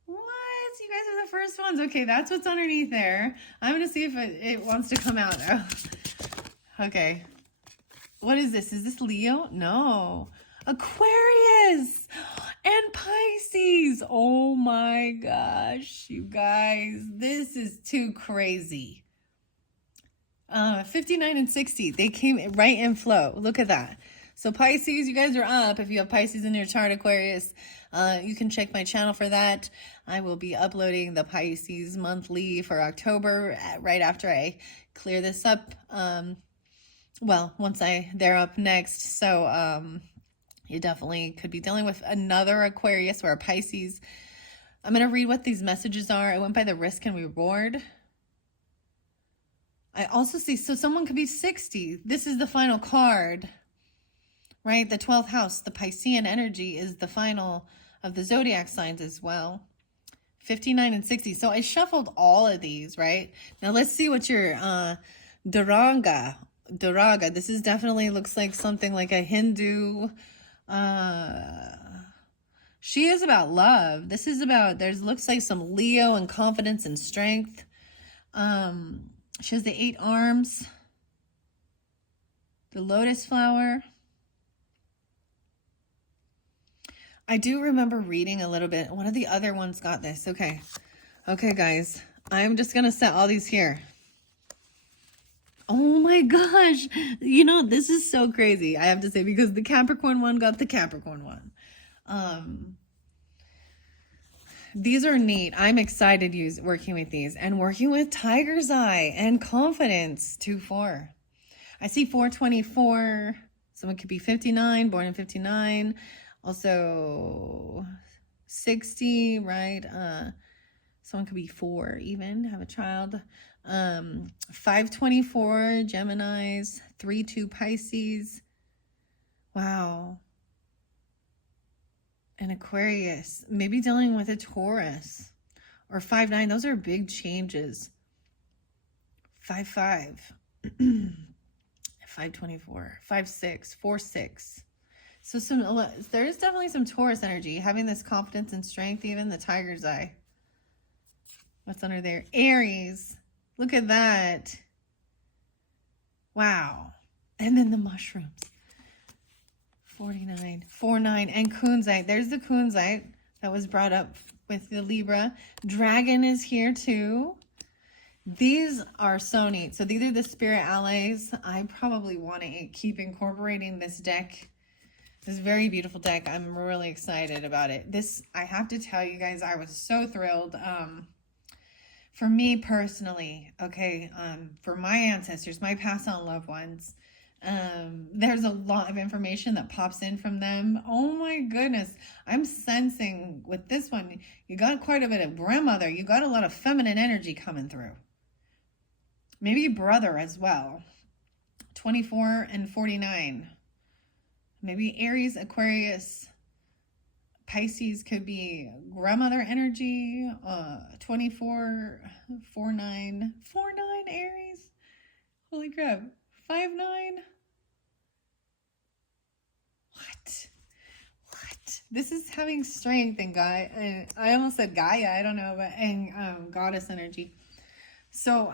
You guys are the first ones. Okay, that's what's underneath there. I'm going to see if it wants to come out. Oh. Okay. What is this? Is this Leo? No. Aquarius and Pisces. Oh my gosh, you guys. This is too crazy. 59 and 60. They came right in flow. Look at that. So Pisces, you guys are up. If you have Pisces in your chart, Aquarius, you can check my channel for that. I will be uploading the Pisces monthly for October right after I clear this up. Once they're up next. So you definitely could be dealing with another Aquarius or a Pisces. I'm going to read what these messages are. I went by the risk and reward. I also see, so someone could be 60. This is the final card. Right? The 12th house, the Piscean energy is the final of the zodiac signs as well. 59 and 60. So I shuffled all of these, right? Now let's see what your Duraga. This is definitely looks like something like a Hindu. She is about love. This is about, looks like some Leo and confidence and strength. She has the 8 arms. The lotus flower. I do remember reading a little bit. One of the other ones got this. Okay. Okay, guys. I'm just going to set all these here. Oh my gosh. You know, this is so crazy, I have to say, because the Capricorn one got the Capricorn one. These are neat. I'm excited working with these and working with Tiger's Eye and confidence. 2-4. I see 424. Someone could be 59, born in 59. Also 60, right? Someone could be 4 even, have a child. 524 Geminis, 3-2 Pisces. Wow. An Aquarius, maybe dealing with a Taurus, or 5-9. Those are big changes. 5-5. 524, 5-6, 4-6. So there is definitely some Taurus energy, having this confidence and strength, even the Tiger's Eye. What's under there? Aries. Look at that. Wow. And then the mushrooms. 49, 49, and Kunzite. There's the Kunzite that was brought up with the Libra. Dragon is here too. These are so neat. So these are the spirit allies. I probably want to keep incorporating this deck. This very beautiful deck. I'm really excited about it. This, I have to tell you guys, I was so thrilled. For me personally, okay, for my ancestors, my passed on loved ones, There's a lot of information that pops in from them. Oh my goodness. I'm sensing with this one, you got quite a bit of grandmother. You got a lot of feminine energy coming through. Maybe brother as well. 24 and 49. Maybe Aries, Aquarius, Pisces could be grandmother energy. 24, 49, 49 Aries. Holy crap. 5-9. What? This is having strength and Gaia. I almost said Gaia. I don't know, but and goddess energy. So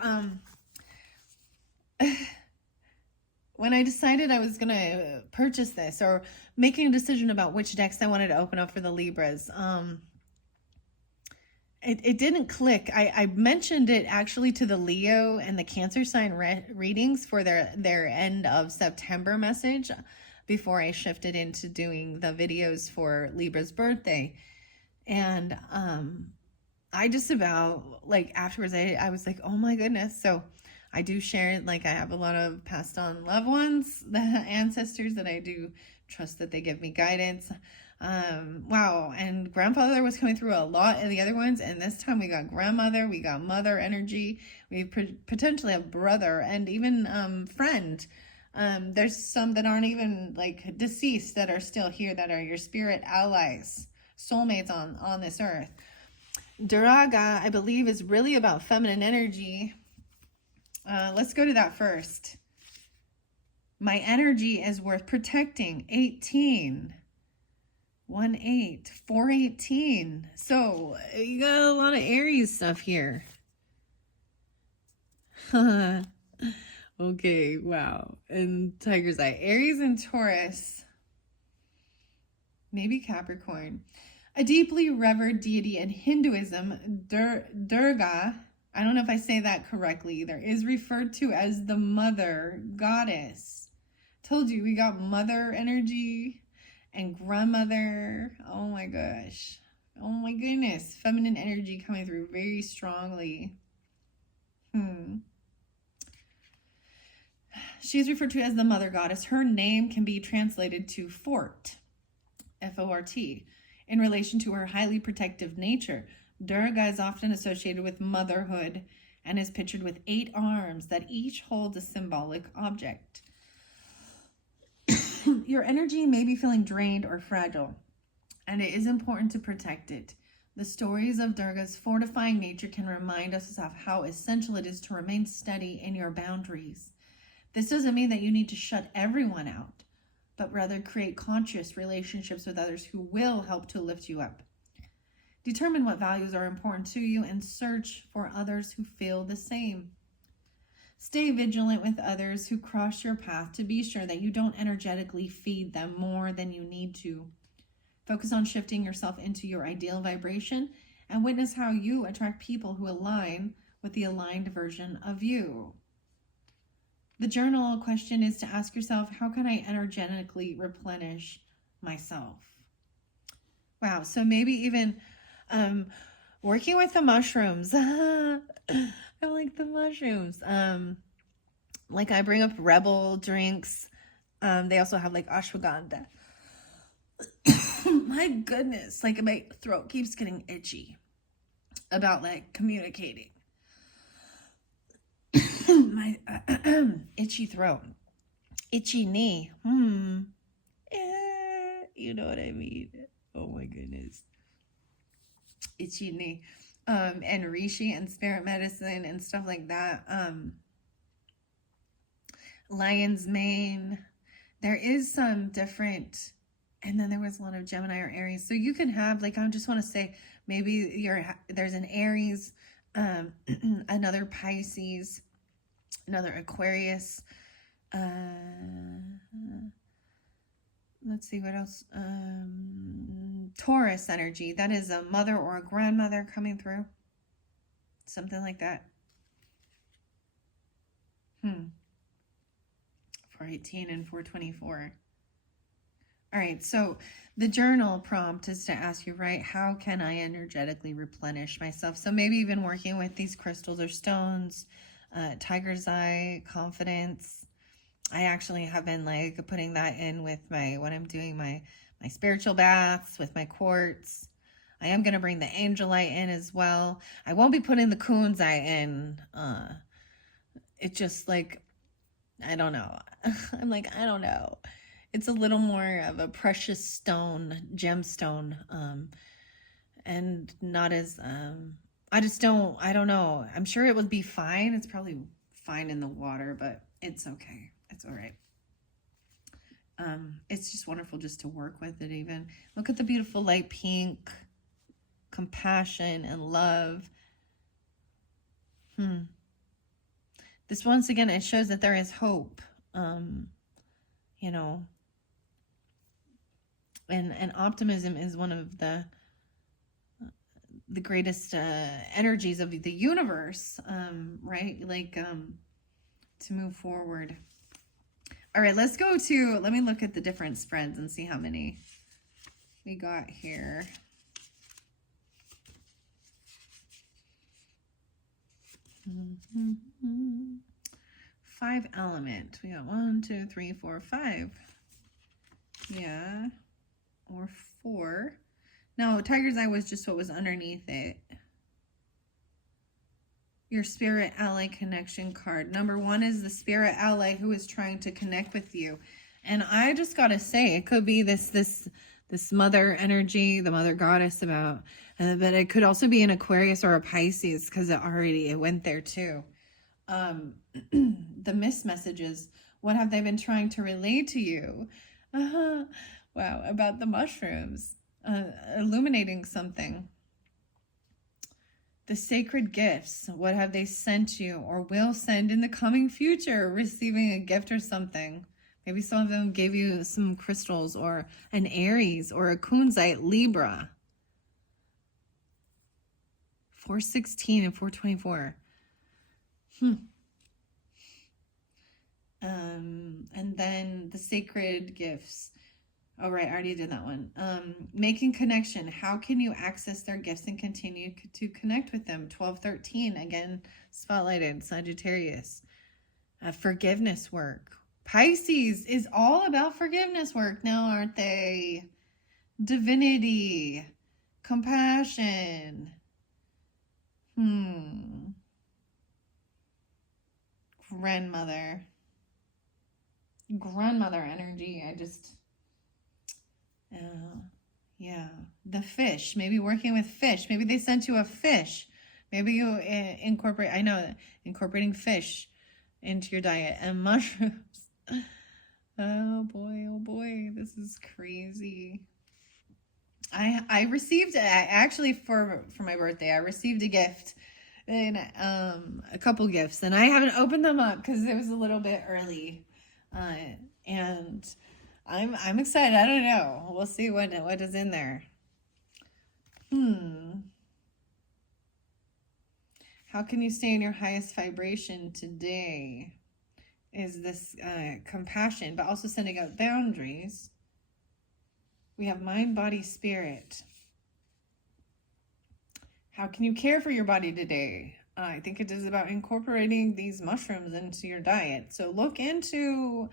when I decided I was gonna purchase this or making a decision about which decks I wanted to open up for the Libras, it didn't click. I mentioned it actually to the Leo and the Cancer sign readings for their end of September message before I shifted into doing the videos for Libra's birthday. And I just about, like, afterwards, I was like, oh my goodness. So I do share, like, I have a lot of passed on loved ones, the ancestors that I do trust that they give me guidance. Wow. And grandfather was coming through a lot of the other ones. And this time we got grandmother, we got mother energy. We potentially have brother and even friend. There's some that aren't even like deceased that are still here, that are your spirit allies, soulmates on this earth. Duraga, I believe, is really about feminine energy. Let's go to that first. My energy is worth protecting. 18. 1-8. 4-18. So you got a lot of Aries stuff here. Okay, wow. And Tiger's Eye. Aries and Taurus. Maybe Capricorn. A deeply revered deity in Hinduism, Durga, I don't know if I say that correctly either, is referred to as the mother goddess. Told you, we got mother energy and grandmother. Oh my gosh. Oh my goodness. Feminine energy coming through very strongly. She is referred to as the mother goddess. Her name can be translated to fort, F-O-R-T, in relation to her highly protective nature. Durga is often associated with motherhood and is pictured with 8 arms that each hold a symbolic object. Your energy may be feeling drained or fragile, and it is important to protect it. The stories of Durga's fortifying nature can remind us of how essential it is to remain steady in your boundaries. This doesn't mean that you need to shut everyone out, but rather create conscious relationships with others who will help to lift you up. Determine what values are important to you and search for others who feel the same. Stay vigilant with others who cross your path to be sure that you don't energetically feed them more than you need to. Focus on shifting yourself into your ideal vibration and witness how you attract people who align with the aligned version of you. The journal question is to ask yourself, how can I energetically replenish myself? Wow, so maybe even working with the mushrooms. I like the mushrooms. Like I bring up Rebel drinks. They also have like ashwagandha. My goodness, like my throat keeps getting itchy about like communicating. My itchy throat, itchy knee. You know what I mean? Oh my goodness. Itchy knee. And reishi and spirit medicine and stuff like that. Lion's mane. There is some different, and then there was a lot of Gemini or Aries. So you can have, like, I just want to say, maybe there's an Aries, another Pisces, another Aquarius. Let's see what else. Taurus energy. That is a mother or a grandmother coming through. Something like that. 418 and 424. All right, so the journal prompt is to ask you, right, how can I energetically replenish myself? So maybe even working with these crystals or stones, tiger's eye, confidence, I actually have been like putting that in with when I'm doing my spiritual baths with my quartz. I am going to bring the angelite in as well. I won't be putting the kunzite in. It just like, I don't know. I'm like, I don't know. It's a little more of a precious stone, gemstone, and not as, I don't know. I'm sure it would be fine. It's probably fine in the water, but it's okay. It's all right. It's just wonderful just to work with it even. Look at the beautiful light pink, compassion and love. This once again, it shows that there is hope, you know, and optimism is one of the greatest energies of the universe, right? Like, to move forward. All right, let me look at the different spreads and see how many we got here. Five element. We got 1, 2, 3, 4, 5. Yeah. Or 4. No, Tiger's Eye was just what was underneath it. Your spirit ally connection card. Number 1 is the spirit ally who is trying to connect with you. And I just got to say, it could be this mother energy, the mother goddess about, but it could also be an Aquarius or a Pisces because it went there too. The missed messages. What have they been trying to relay to you? Wow, about the mushrooms. Illuminating something. The sacred gifts. What have they sent you or will send in the coming future? Receiving a gift or something. Maybe some of them gave you some crystals or an Aries or a kunzite Libra. 416 and 424. And then the sacred gifts. Oh, right. I already did that one. Making connection. How can you access their gifts and continue to connect with them? 1213. Again, spotlighted. Sagittarius. Forgiveness work. Pisces is all about forgiveness work now, aren't they? Divinity. Compassion. Grandmother energy. Yeah. The fish. Maybe working with fish. Maybe they sent you a fish. Maybe you incorporating fish into your diet and mushrooms. Oh boy, this is crazy. I received actually for my birthday, I received a gift and a couple gifts, and I haven't opened them up because it was a little bit early, and I'm excited. I don't know. We'll see what is in there. How can you stay in your highest vibration today? Is this compassion, but also sending out boundaries. We have mind, body, spirit. How can you care for your body today? I think it is about incorporating these mushrooms into your diet. So look into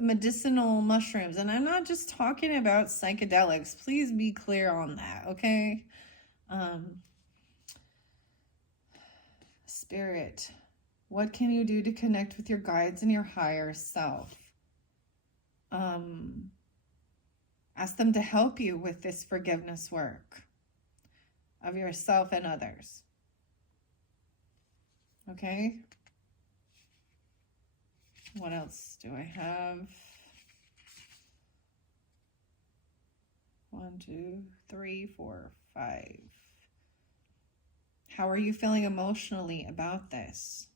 medicinal mushrooms. And I'm not just talking about psychedelics. Please be clear on that, okay? Spirit. What can you do to connect with your guides and your higher self? Ask them to help you with this forgiveness work of yourself and others. Okay? What else do I have? 1, 2, 3, 4, 5. How are you feeling emotionally about this?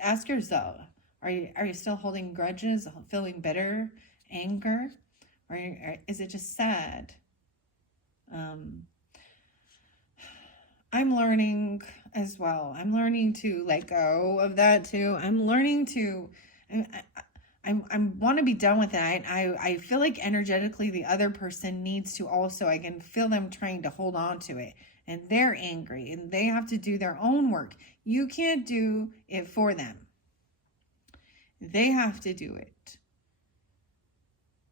Ask yourself, are you still holding grudges, feeling bitter, anger, or is it just sad? I'm learning as well. I'm learning to let go of that too. I'm learning to, I want to be done with it. I feel like energetically the other person needs to also, I can feel them trying to hold on to it. and they're angry and they have to do their own work. You can't do it for them. They have to do it.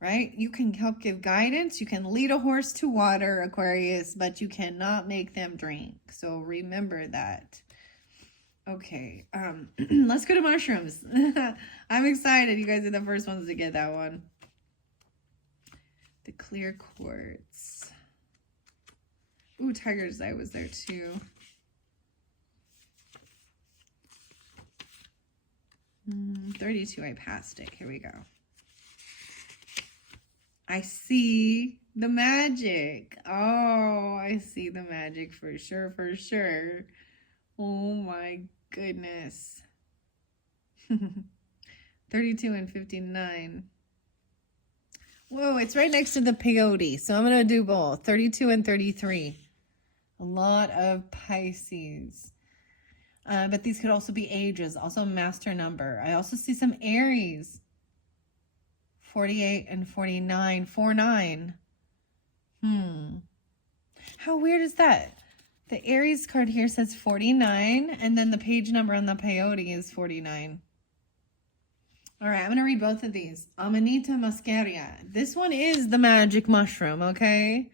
Right? You can help give guidance. You can lead a horse to water, Aquarius, but you cannot make them drink. So remember that. Okay, let's go to mushrooms. I'm excited. You guys are the first ones to get that one. The clear quartz. Ooh, tiger's eye was there too. 32, I passed it. Here we go. I see the magic. Oh, I see the magic for sure, for sure. Oh my goodness. 32 and 59. Whoa, it's right next to the peyote. So I'm going to do both. 32 and 33. A lot of Pisces. But these could also be ages. Also master number. I also see some Aries. 48 and 49. 49. How weird is that? The Aries card here says 49. And then the page number on the peyote is 49. All right, I'm going to read both of these. Amanita muscaria. This one is the magic mushroom, okay?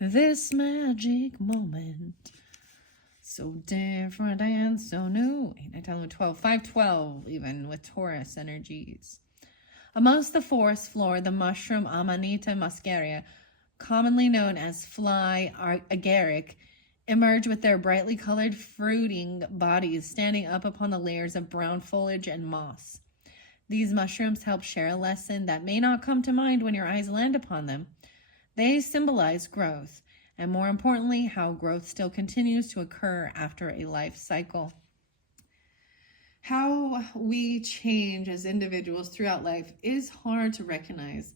This magic moment. So different and so new. 8, 9, 10, 11, 12. 5, 12 even with Taurus energies. Amongst the forest floor, the mushroom Amanita muscaria, commonly known as fly agaric, emerge with their brightly colored fruiting bodies standing up upon the layers of brown foliage and moss. These mushrooms help share a lesson that may not come to mind when your eyes land upon them. They symbolize growth, and more importantly, how growth still continues to occur after a life cycle. How we change as individuals throughout life is hard to recognize,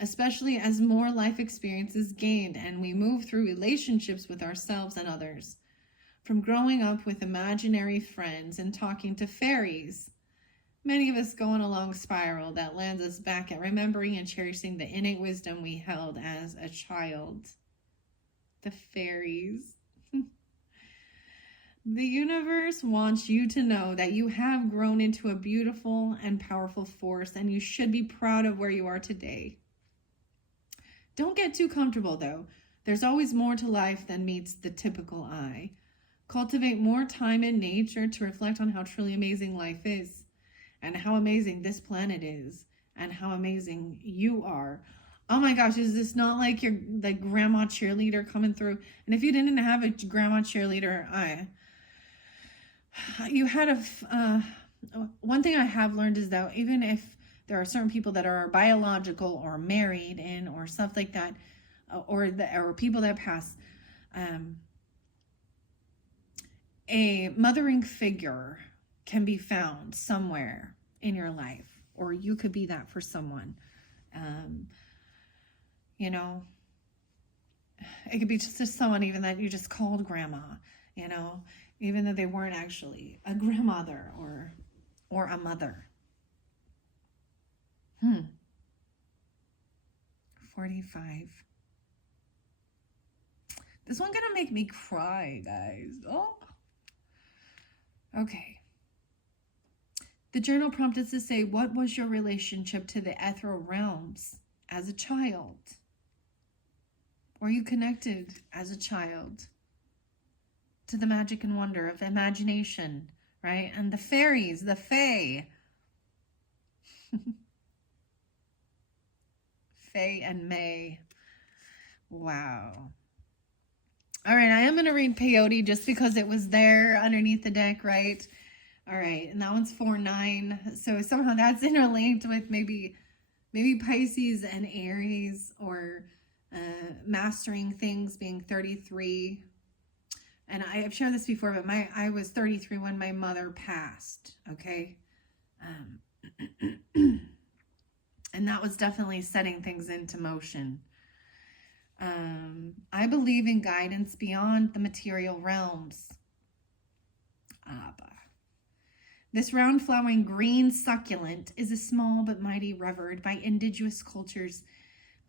especially as more life experience is gained and we move through relationships with ourselves and others. From growing up with imaginary friends and talking to fairies, many of us go on a long spiral that lands us back at remembering and cherishing the innate wisdom we held as a child. The fairies. The universe wants you to know that you have grown into a beautiful and powerful force, and you should be proud of where you are today. Don't get too comfortable, though. There's always more to life than meets the typical eye. Cultivate more time in nature to reflect on how truly amazing life is, and how amazing this planet is, and how amazing you are. Oh my gosh, is this not like your grandma cheerleader coming through? And if you didn't have a grandma cheerleader, one thing I have learned is that even if there are certain people that are biological or married or stuff like that, or people that pass, a mothering figure can be found somewhere in your life, or you could be that for someone. It could be just someone even that you just called grandma, even though they weren't actually a grandmother or a mother. 45. This one's gonna make me cry, guys. Oh. Okay. The journal prompt is to say, what was your relationship to the ethereal realms as a child? Were you connected as a child to the magic and wonder of imagination, right? And the fairies, the fae. Fae and May. Wow. All right, I am going to read peyote just because it was there underneath the deck, right? All right, and that one's 4-9. So somehow that's interlinked with maybe Pisces and Aries, or mastering things being 33. And I have shared this before, but I was 33 when my mother passed, okay? And that was definitely setting things into motion. I believe in guidance beyond the material realms. This round flowering green succulent is a small but mighty revered by indigenous cultures.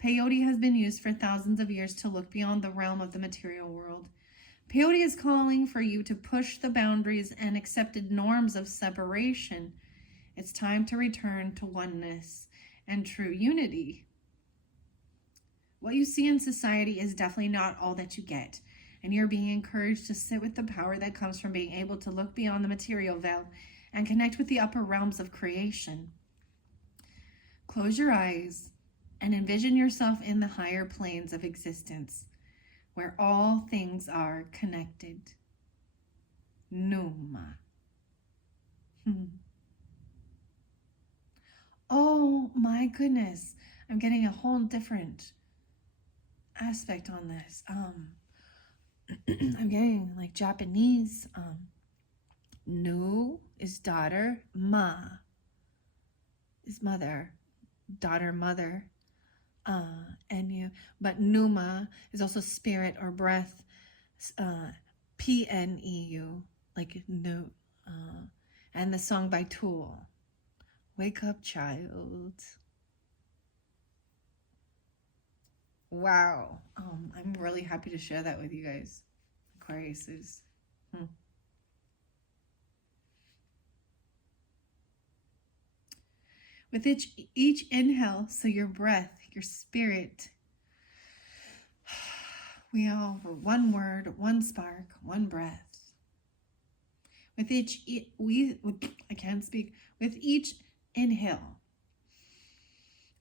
Peyote has been used for thousands of years to look beyond the realm of the material world. Peyote is calling for you to push the boundaries and accepted norms of separation. It's time to return to oneness and true unity. What you see in society is definitely not all that you get, and you're being encouraged to sit with the power that comes from being able to look beyond the material veil and connect with the upper realms of creation. Close your eyes and envision yourself in the higher planes of existence, where all things are connected. Numa. Oh my goodness. I'm getting a whole different aspect on this. I'm getting like Japanese. Nu is daughter. Ma is mother. Daughter, mother. But Numa is also spirit or breath. Pneu, like no. And the song by Tool. Wake up, child. Wow. I'm really happy to share that with you guys. Aquarius is. With each inhale, so your breath, your spirit, we all were one word, one spark, one breath. With each, I can't speak. With each inhale,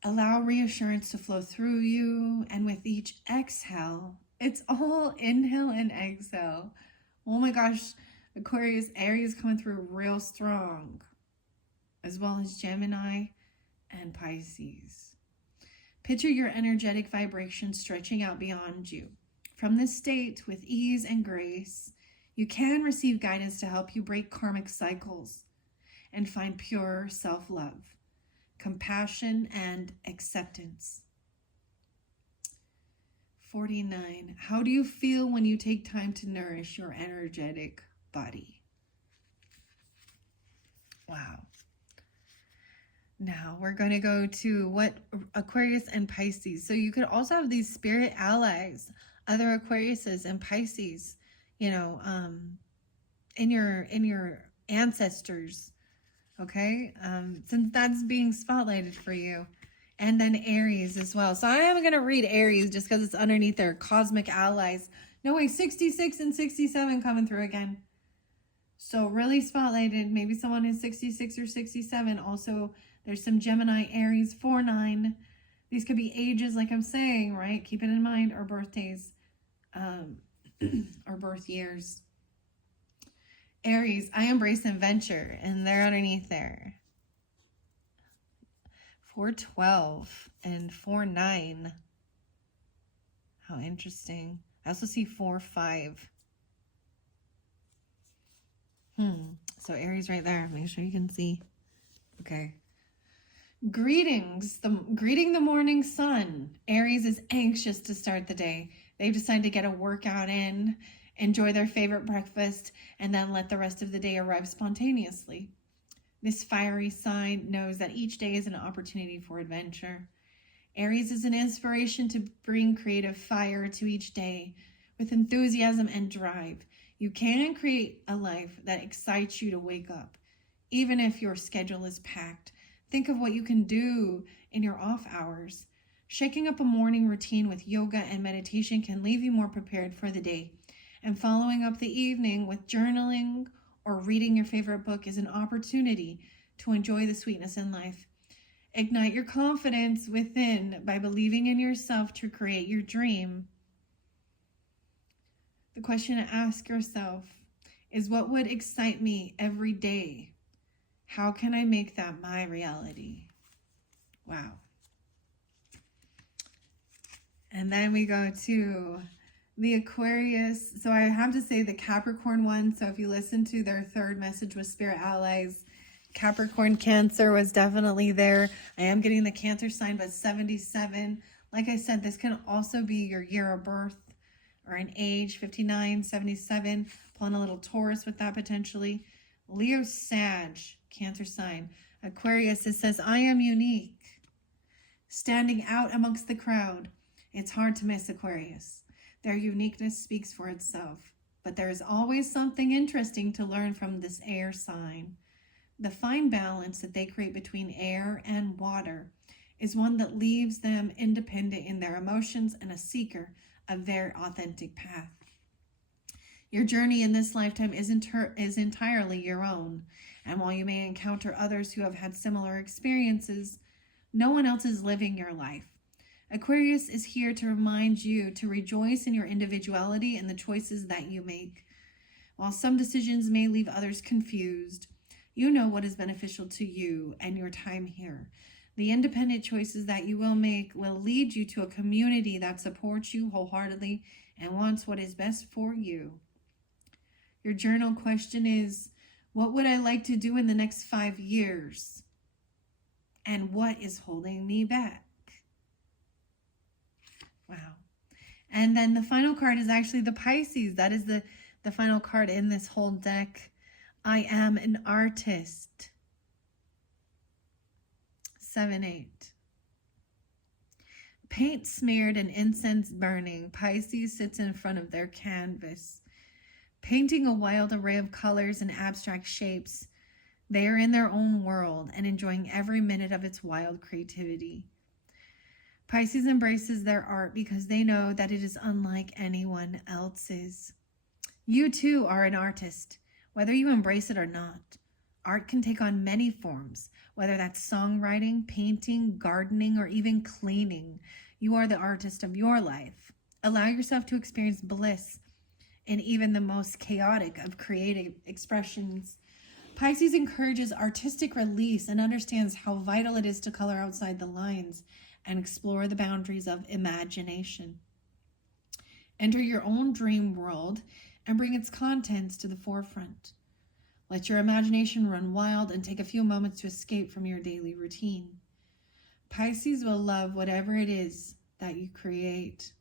allow reassurance to flow through you. And with each exhale, it's all inhale and exhale. Oh my gosh, Aquarius, Aries coming through real strong, as well as Gemini and Pisces. Picture your energetic vibration stretching out beyond you. From this state, with ease and grace, you can receive guidance to help you break karmic cycles and find pure self-love, compassion, and acceptance. 49. How do you feel when you take time to nourish your energetic body? Wow. Now we're going to go to what Aquarius and Pisces. So you could also have these spirit allies, other Aquariuses and Pisces, you know, in your ancestors. Okay. Since that's being spotlighted for you. And then Aries as well. So I am going to read Aries just because it's underneath their cosmic allies. No way, 66 and 67 coming through again. So really spotlighted. Maybe someone is 66 or 67. Also, there's some Gemini, Aries, 4-9. These could be ages, like I'm saying, right? Keep it in mind, or birthdays, or birth years. Aries, I embrace adventure, and they're underneath there. 4-12 and 4-9. How interesting. I also see 4-5. So Aries right there. Make sure you can see. Okay. Greetings. Greeting the morning sun. Aries is anxious to start the day. They've decided to get a workout in, enjoy their favorite breakfast, and then let the rest of the day arrive spontaneously. This fiery sign knows that each day is an opportunity for adventure. Aries is an inspiration to bring creative fire to each day with enthusiasm and drive. You can create a life that excites you to wake up, even if your schedule is packed. Think of what you can do in your off hours. Shaking up a morning routine with yoga and meditation can leave you more prepared for the day. And following up the evening with journaling or reading your favorite book is an opportunity to enjoy the sweetness in life. Ignite your confidence within by believing in yourself to create your dream. The question to ask yourself is, what would excite me every day? How can I make that my reality? Wow. And then we go to the Aquarius. So I have to say the Capricorn one. So if you listen to their third message with Spirit Allies, Capricorn Cancer was definitely there. I am getting the Cancer sign, but 77. Like I said, this can also be your year of birth or an age, 59, 77. Pulling a little Taurus with that potentially. Leo, Sag, Cancer sign. Aquarius, it says, I am unique. Standing out amongst the crowd. It's hard to miss Aquarius. Their uniqueness speaks for itself. But there is always something interesting to learn from this air sign. The fine balance that they create between air and water is one that leaves them independent in their emotions and a seeker of their authentic path. Your journey in this lifetime is entirely your own, and while you may encounter others who have had similar experiences, no one else is living your life. Aquarius is here to remind you to rejoice in your individuality and the choices that you make. While some decisions may leave others confused, you know what is beneficial to you and your time here. The independent choices that you will make will lead you to a community that supports you wholeheartedly and wants what is best for you. Your journal question is, what would I like to do in the next 5 years? And what is holding me back? Wow. And then the final card is actually the Pisces. That is the final card in this whole deck. I am an artist. 7-8. Paint smeared and incense burning, Pisces sits in front of their canvas, painting a wild array of colors and abstract shapes. They are in their own world and enjoying every minute of its wild creativity. Pisces embraces their art because they know that it is unlike anyone else's. You too are an artist, whether you embrace it or not. Art can take on many forms, whether that's songwriting, painting, gardening, or even cleaning. You are the artist of your life. Allow yourself to experience bliss in even the most chaotic of creative expressions. Pisces encourages artistic release and understands how vital it is to color outside the lines and explore the boundaries of imagination. Enter your own dream world and bring its contents to the forefront. Let your imagination run wild and take a few moments to escape from your daily routine. Pisces will love whatever it is that you create.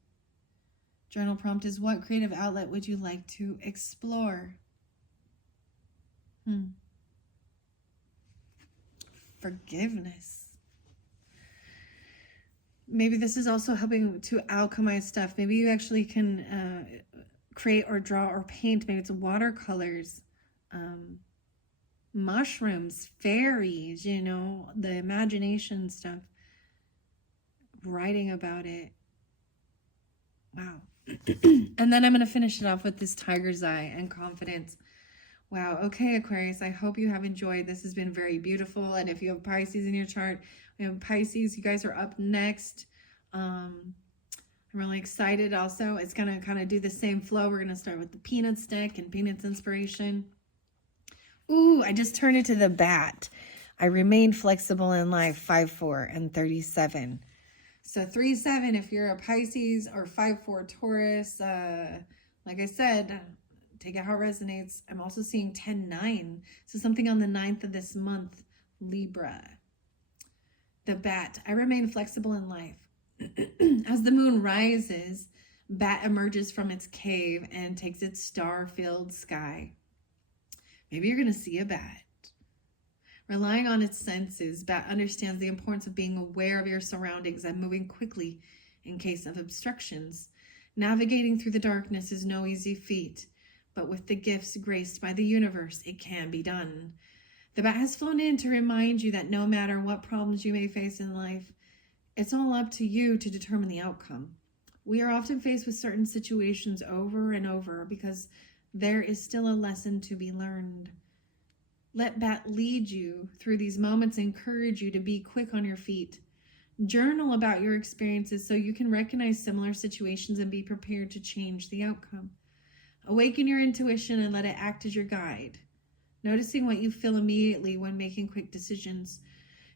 Journal prompt is, what creative outlet would you like to explore? Forgiveness. Maybe this is also helping to alchemize stuff. Maybe you actually can create or draw or paint. Maybe it's watercolors, mushrooms, fairies, the imagination stuff. Writing about it. Wow. And then I'm going to finish it off with this tiger's eye and confidence. Wow. Okay, Aquarius, I hope you have enjoyed. This has been very beautiful. And if you have Pisces in your chart, we have Pisces. You guys are up next. I'm really excited also. It's going to kind of do the same flow. We're going to start with the Peanuts deck and Peanuts inspiration. Ooh, I just turned into the bat. I remain flexible in life, 5-4 and 37. So 3-7 if you're a Pisces, or 5-4 Taurus. Like I said, take it how it resonates. I'm also seeing 10-9. So something on the 9th of this month, Libra. The bat. I remain flexible in life. As the moon rises, bat emerges from its cave and takes its star-filled sky. Maybe you're going to see a bat. Relying on its senses, bat understands the importance of being aware of your surroundings and moving quickly in case of obstructions. Navigating through the darkness is no easy feat, but with the gifts graced by the universe, it can be done. The bat has flown in to remind you that no matter what problems you may face in life, it's all up to you to determine the outcome. We are often faced with certain situations over and over because there is still a lesson to be learned. Let bat lead you through these moments and encourage you to be quick on your feet. Journal about your experiences so you can recognize similar situations and be prepared to change the outcome. Awaken your intuition and let it act as your guide, noticing what you feel immediately when making quick decisions.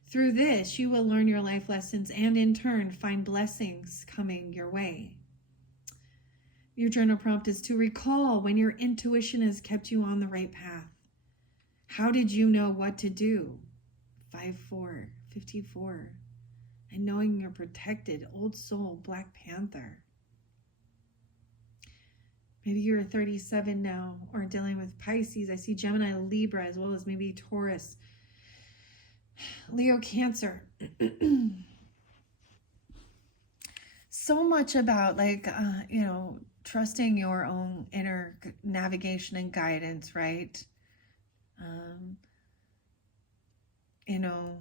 Through this, you will learn your life lessons and in turn find blessings coming your way. Your journal prompt is to recall when your intuition has kept you on the right path. How did you know what to do? 5-4, 54. And knowing you're protected, old soul, Black Panther. Maybe you're a 37 now or dealing with Pisces. I see Gemini, Libra, as well as maybe Taurus, Leo, Cancer. so much about like, trusting your own inner navigation and guidance, right? Um, you know,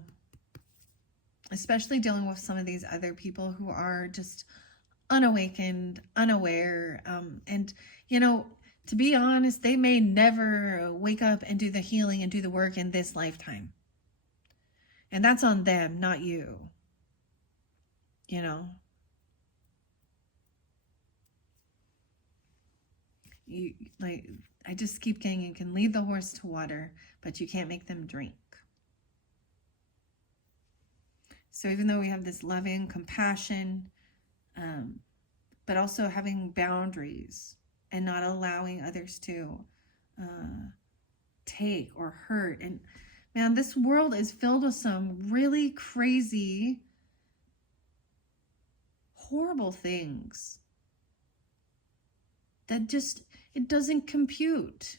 especially dealing with some of these other people who are just unawakened, unaware. And, to be honest, they may never wake up and do the healing and do the work in this lifetime. And that's on them, not you. You like, I just keep getting, you can lead the horse to water, but you can't make them drink. So even though we have this loving compassion, but also having boundaries and not allowing others to take or hurt. And man, this world is filled with some really crazy, horrible things that just, it doesn't compute.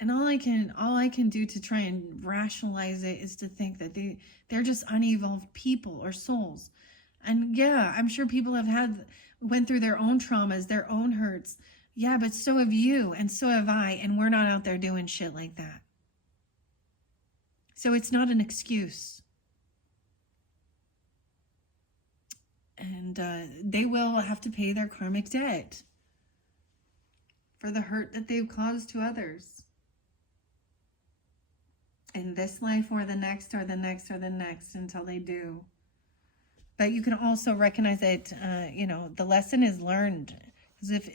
And all I can do to try and rationalize it is to think that they're just unevolved people or souls. And yeah, I'm sure people went through their own traumas, their own hurts. Yeah, but so have you, and so have I, and we're not out there doing shit like that. So it's not an excuse. And they will have to pay their karmic debt for the hurt that they've caused to others. In this life or the next or the next or the next, until they do. But you can also recognize that, the lesson is learned. Because if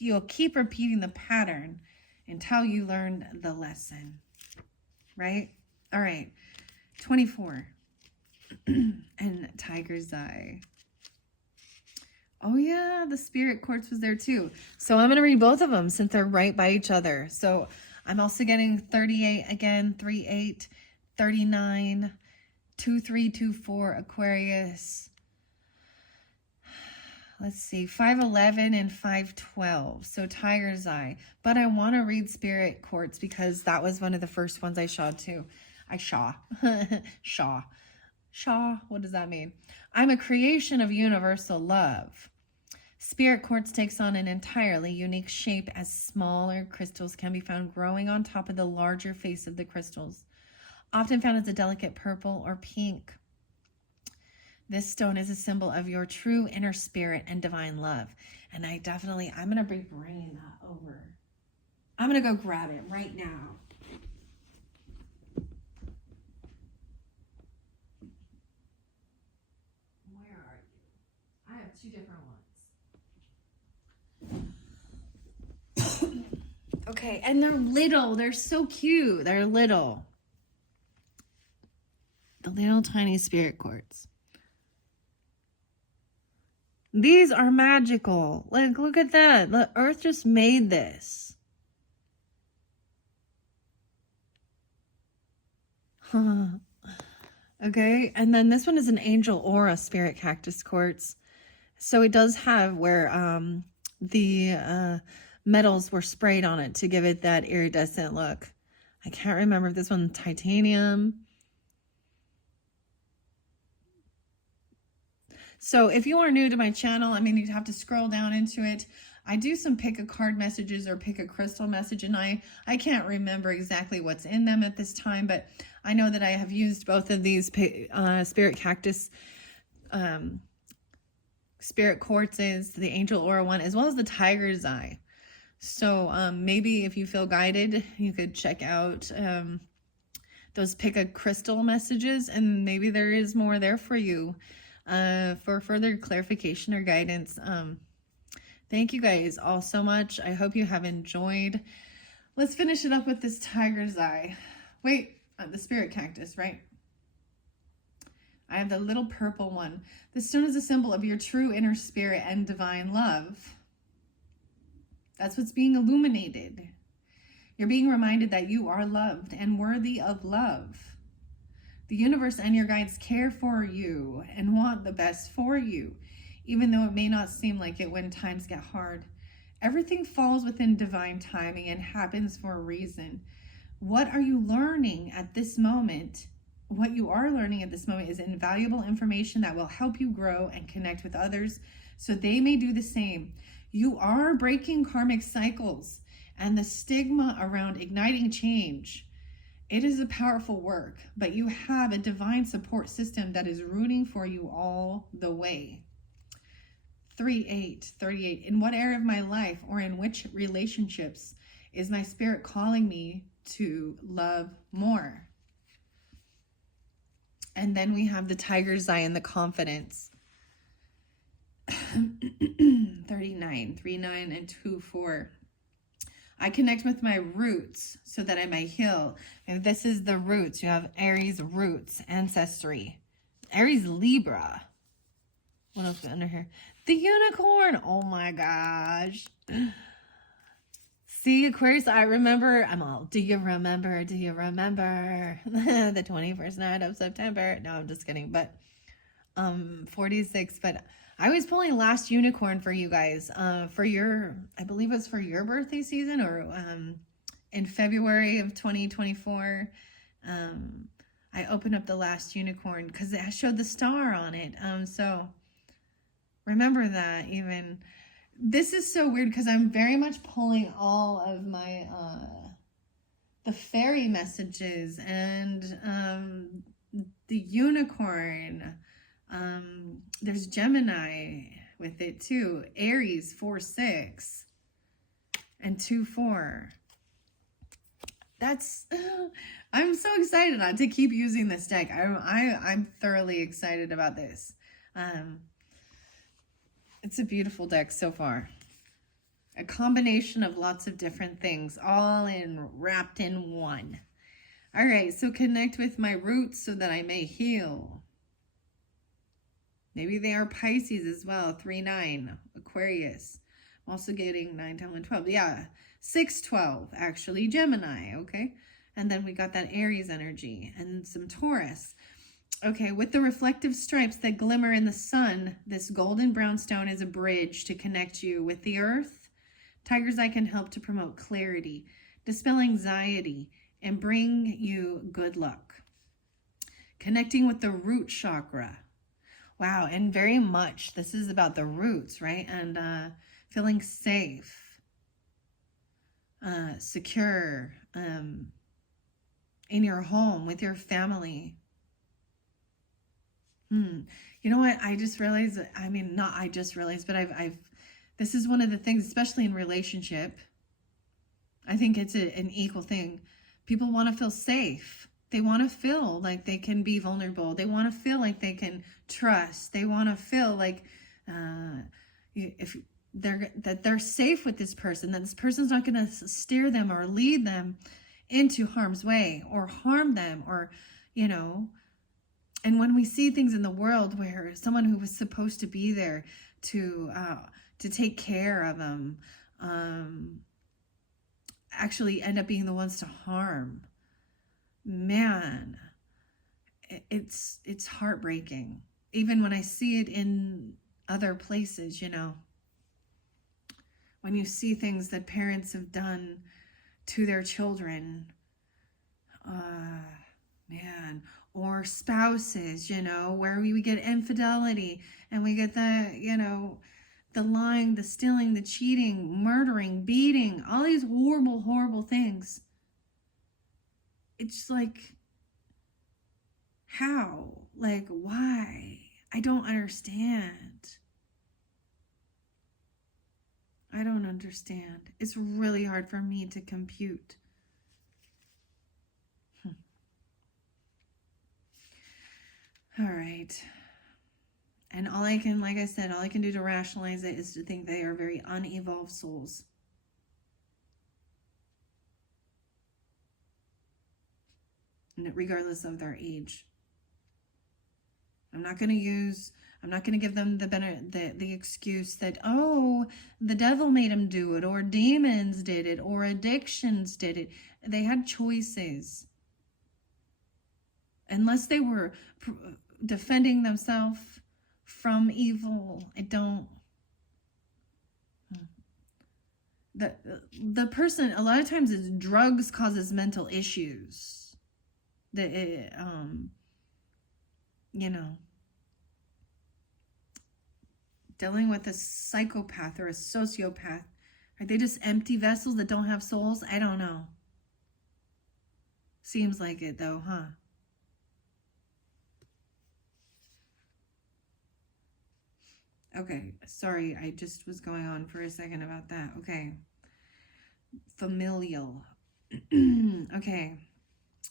you'll keep repeating the pattern until you learn the lesson. Right? All right. 24. And Tiger's Eye. Oh yeah, the Spirit Quartz was there too. So I'm going to read both of them since they're right by each other. So I'm also getting 38 again, 38, 39, 2324 Aquarius. Let's see, 511 and 512. So Tiger's Eye. But I want to read Spirit Quartz because that was one of the first ones I saw too. Shaw. What does that mean? I'm a creation of universal love. Spirit Quartz takes on an entirely unique shape as smaller crystals can be found growing on top of the larger face of the crystals, often found as a delicate purple or pink. This stone is a symbol of your true inner spirit and divine love. And I'm going to be bringing that over. I'm going to go grab it right now. Where are you? I have two different ones. Okay, and they're little. They're so cute. They're little. The little tiny Spirit Quartz. These are magical. Like, look at that. The earth just made this. Okay, and then this one is an Angel Aura Spirit Cactus Quartz. So it does have where the metals were sprayed on it to give it that iridescent look. I can't remember if this one's titanium. So if you are new to my channel, you'd have to scroll down into it. I do some pick a card messages or pick a crystal message, and I can't remember exactly what's in them at this time, but I know that I have used both of these Spirit Cactus Spirit Quartzes, the Angel Aura one, as well as the Tiger's Eye. So maybe if you feel guided, you could check out those pick a crystal messages, and maybe there is more there for you. For further clarification or guidance. Thank you guys all so much. I hope you have enjoyed. Let's finish it up with this Tiger's Eye. Wait, the Spirit Cactus, right? I have the little purple one. This stone is a symbol of your true inner spirit and divine love. That's what's being illuminated. You're being reminded that you are loved and worthy of love. The universe and your guides care for you and want the best for you, even though it may not seem like it when times get hard. Everything falls within divine timing and happens for a reason. What are you learning at this moment what you are learning at this moment is invaluable information that will help you grow and connect with others so they may do the same. You are breaking karmic cycles and the stigma around igniting change. It is a powerful work, but you have a divine support system that is rooting for you all the way. 3/8/38. In what area of my life or in which relationships is my spirit calling me to love more? And then we have the tiger's eye and the confidence. 39, 3/9, and 2/4. I connect with my roots so that I may heal. And this is the roots. You have Aries roots, ancestry. Aries Libra. What else under here? The unicorn. Oh my gosh. See, Aquarius, I remember. I'm all, do you remember? Do you remember the 21st night of September? No, I'm just kidding. But 46. But I was pulling last unicorn for you guys for your, I believe it's for your birthday season, or in February of 2024. I opened up the last unicorn because it showed the star on it. So remember that. Even this is so weird because I'm very much pulling all of my the fairy messages and the unicorn. There's Gemini with it too. Aries 4/6 and 2/4. That's I'm so excited to keep using this deck. I'm thoroughly excited about this. It's a beautiful deck so far. A combination of lots of different things, all wrapped in one. All right, so connect with my roots so that I may heal. Maybe they are Pisces as well. 3/9, Aquarius. I'm also getting 9, 10, 11, 12. Yeah, 6/12, actually, Gemini, okay? And then we got that Aries energy and some Taurus. Okay, with the reflective stripes that glimmer in the sun, this golden brown stone is a bridge to connect you with the earth. Tiger's Eye can help to promote clarity, dispel anxiety, and bring you good luck. Connecting with the root chakra. Wow, and very much this is about the roots, right? And feeling safe, secure in your home, with your family. You know what? I just realized, I mean, not I just realized, but this is one of the things, especially in relationship. I think it's an equal thing. People want to feel safe. They want to feel like they can be vulnerable. They want to feel like they can trust. They want to feel like if they're safe with this person, that this person's not going to steer them or lead them into harm's way or harm them, or, you know. And when we see things in the world where someone who was supposed to be there to take care of them actually end up being the ones to harm, man, it's heartbreaking. Even when I see it in other places, you know, when you see things that parents have done to their children, man, or spouses, you know, where we get infidelity and we get the, you know, the lying, the stealing, the cheating, murdering, beating, all these horrible, horrible things. It's like, how? Like, why? I don't understand. I don't understand. It's really hard for me to compute. All right. And all I can, like I said, all I can do to rationalize it is to think they are very unevolved souls. Regardless of their age. I'm not going to give them the excuse that, oh, the devil made them do it, or demons did it, or addictions did it. They had choices. Unless they were defending themselves from evil, the person, a lot of times, drugs causes mental issues. you know, dealing with a psychopath or a sociopath. Are they just empty vessels that don't have souls? I don't know. Seems like it though, huh? Okay, sorry, I just was going on for a second about that. Okay. Familial. Okay.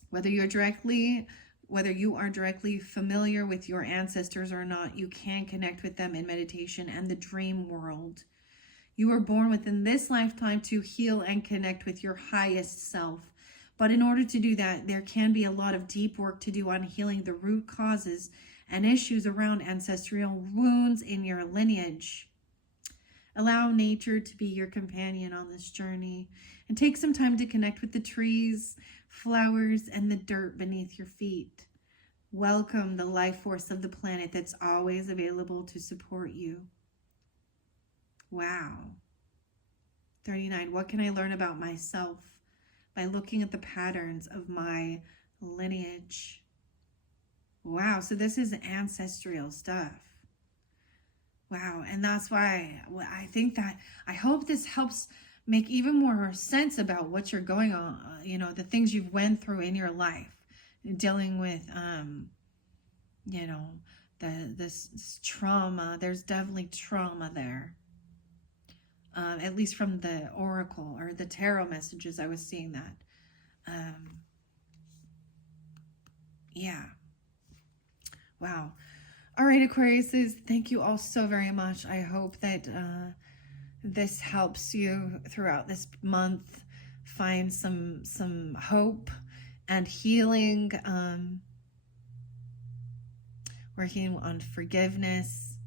Whether you are directly familiar with your ancestors or not, you can connect with them in meditation and the dream world. You were born within this lifetime to heal and connect with your highest self. But in order to do that, there can be a lot of deep work to do on healing the root causes and issues around ancestral wounds in your lineage. Allow nature to be your companion on this journey and take some time to connect with the trees, flowers, and the dirt beneath your feet. Welcome the life force of the planet that's always available to support you. Wow. 39. What can I learn about myself by looking at the patterns of my lineage? Wow. So this is ancestral stuff. Wow. And that's why I think that I hope this helps make even more sense about what you're going on, you know, the things you've went through in your life, dealing with, you know, this trauma. There's definitely trauma there. At least from the oracle or the tarot messages, I was seeing that. Yeah. Wow. All right, Aquariuses, thank you all so very much. I hope that this helps you throughout this month find some hope and healing, working on forgiveness,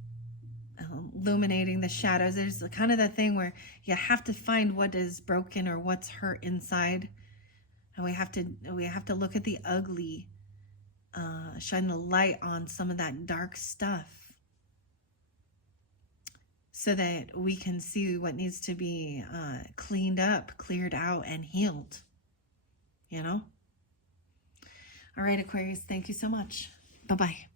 illuminating the shadows. There's kind of that thing where you have to find what is broken or what's hurt inside, and we have to look at the ugly, shine the light on some of that dark stuff so that we can see what needs to be cleaned up, cleared out, and healed, you know? All right, Aquarius, thank you so much. Bye-bye.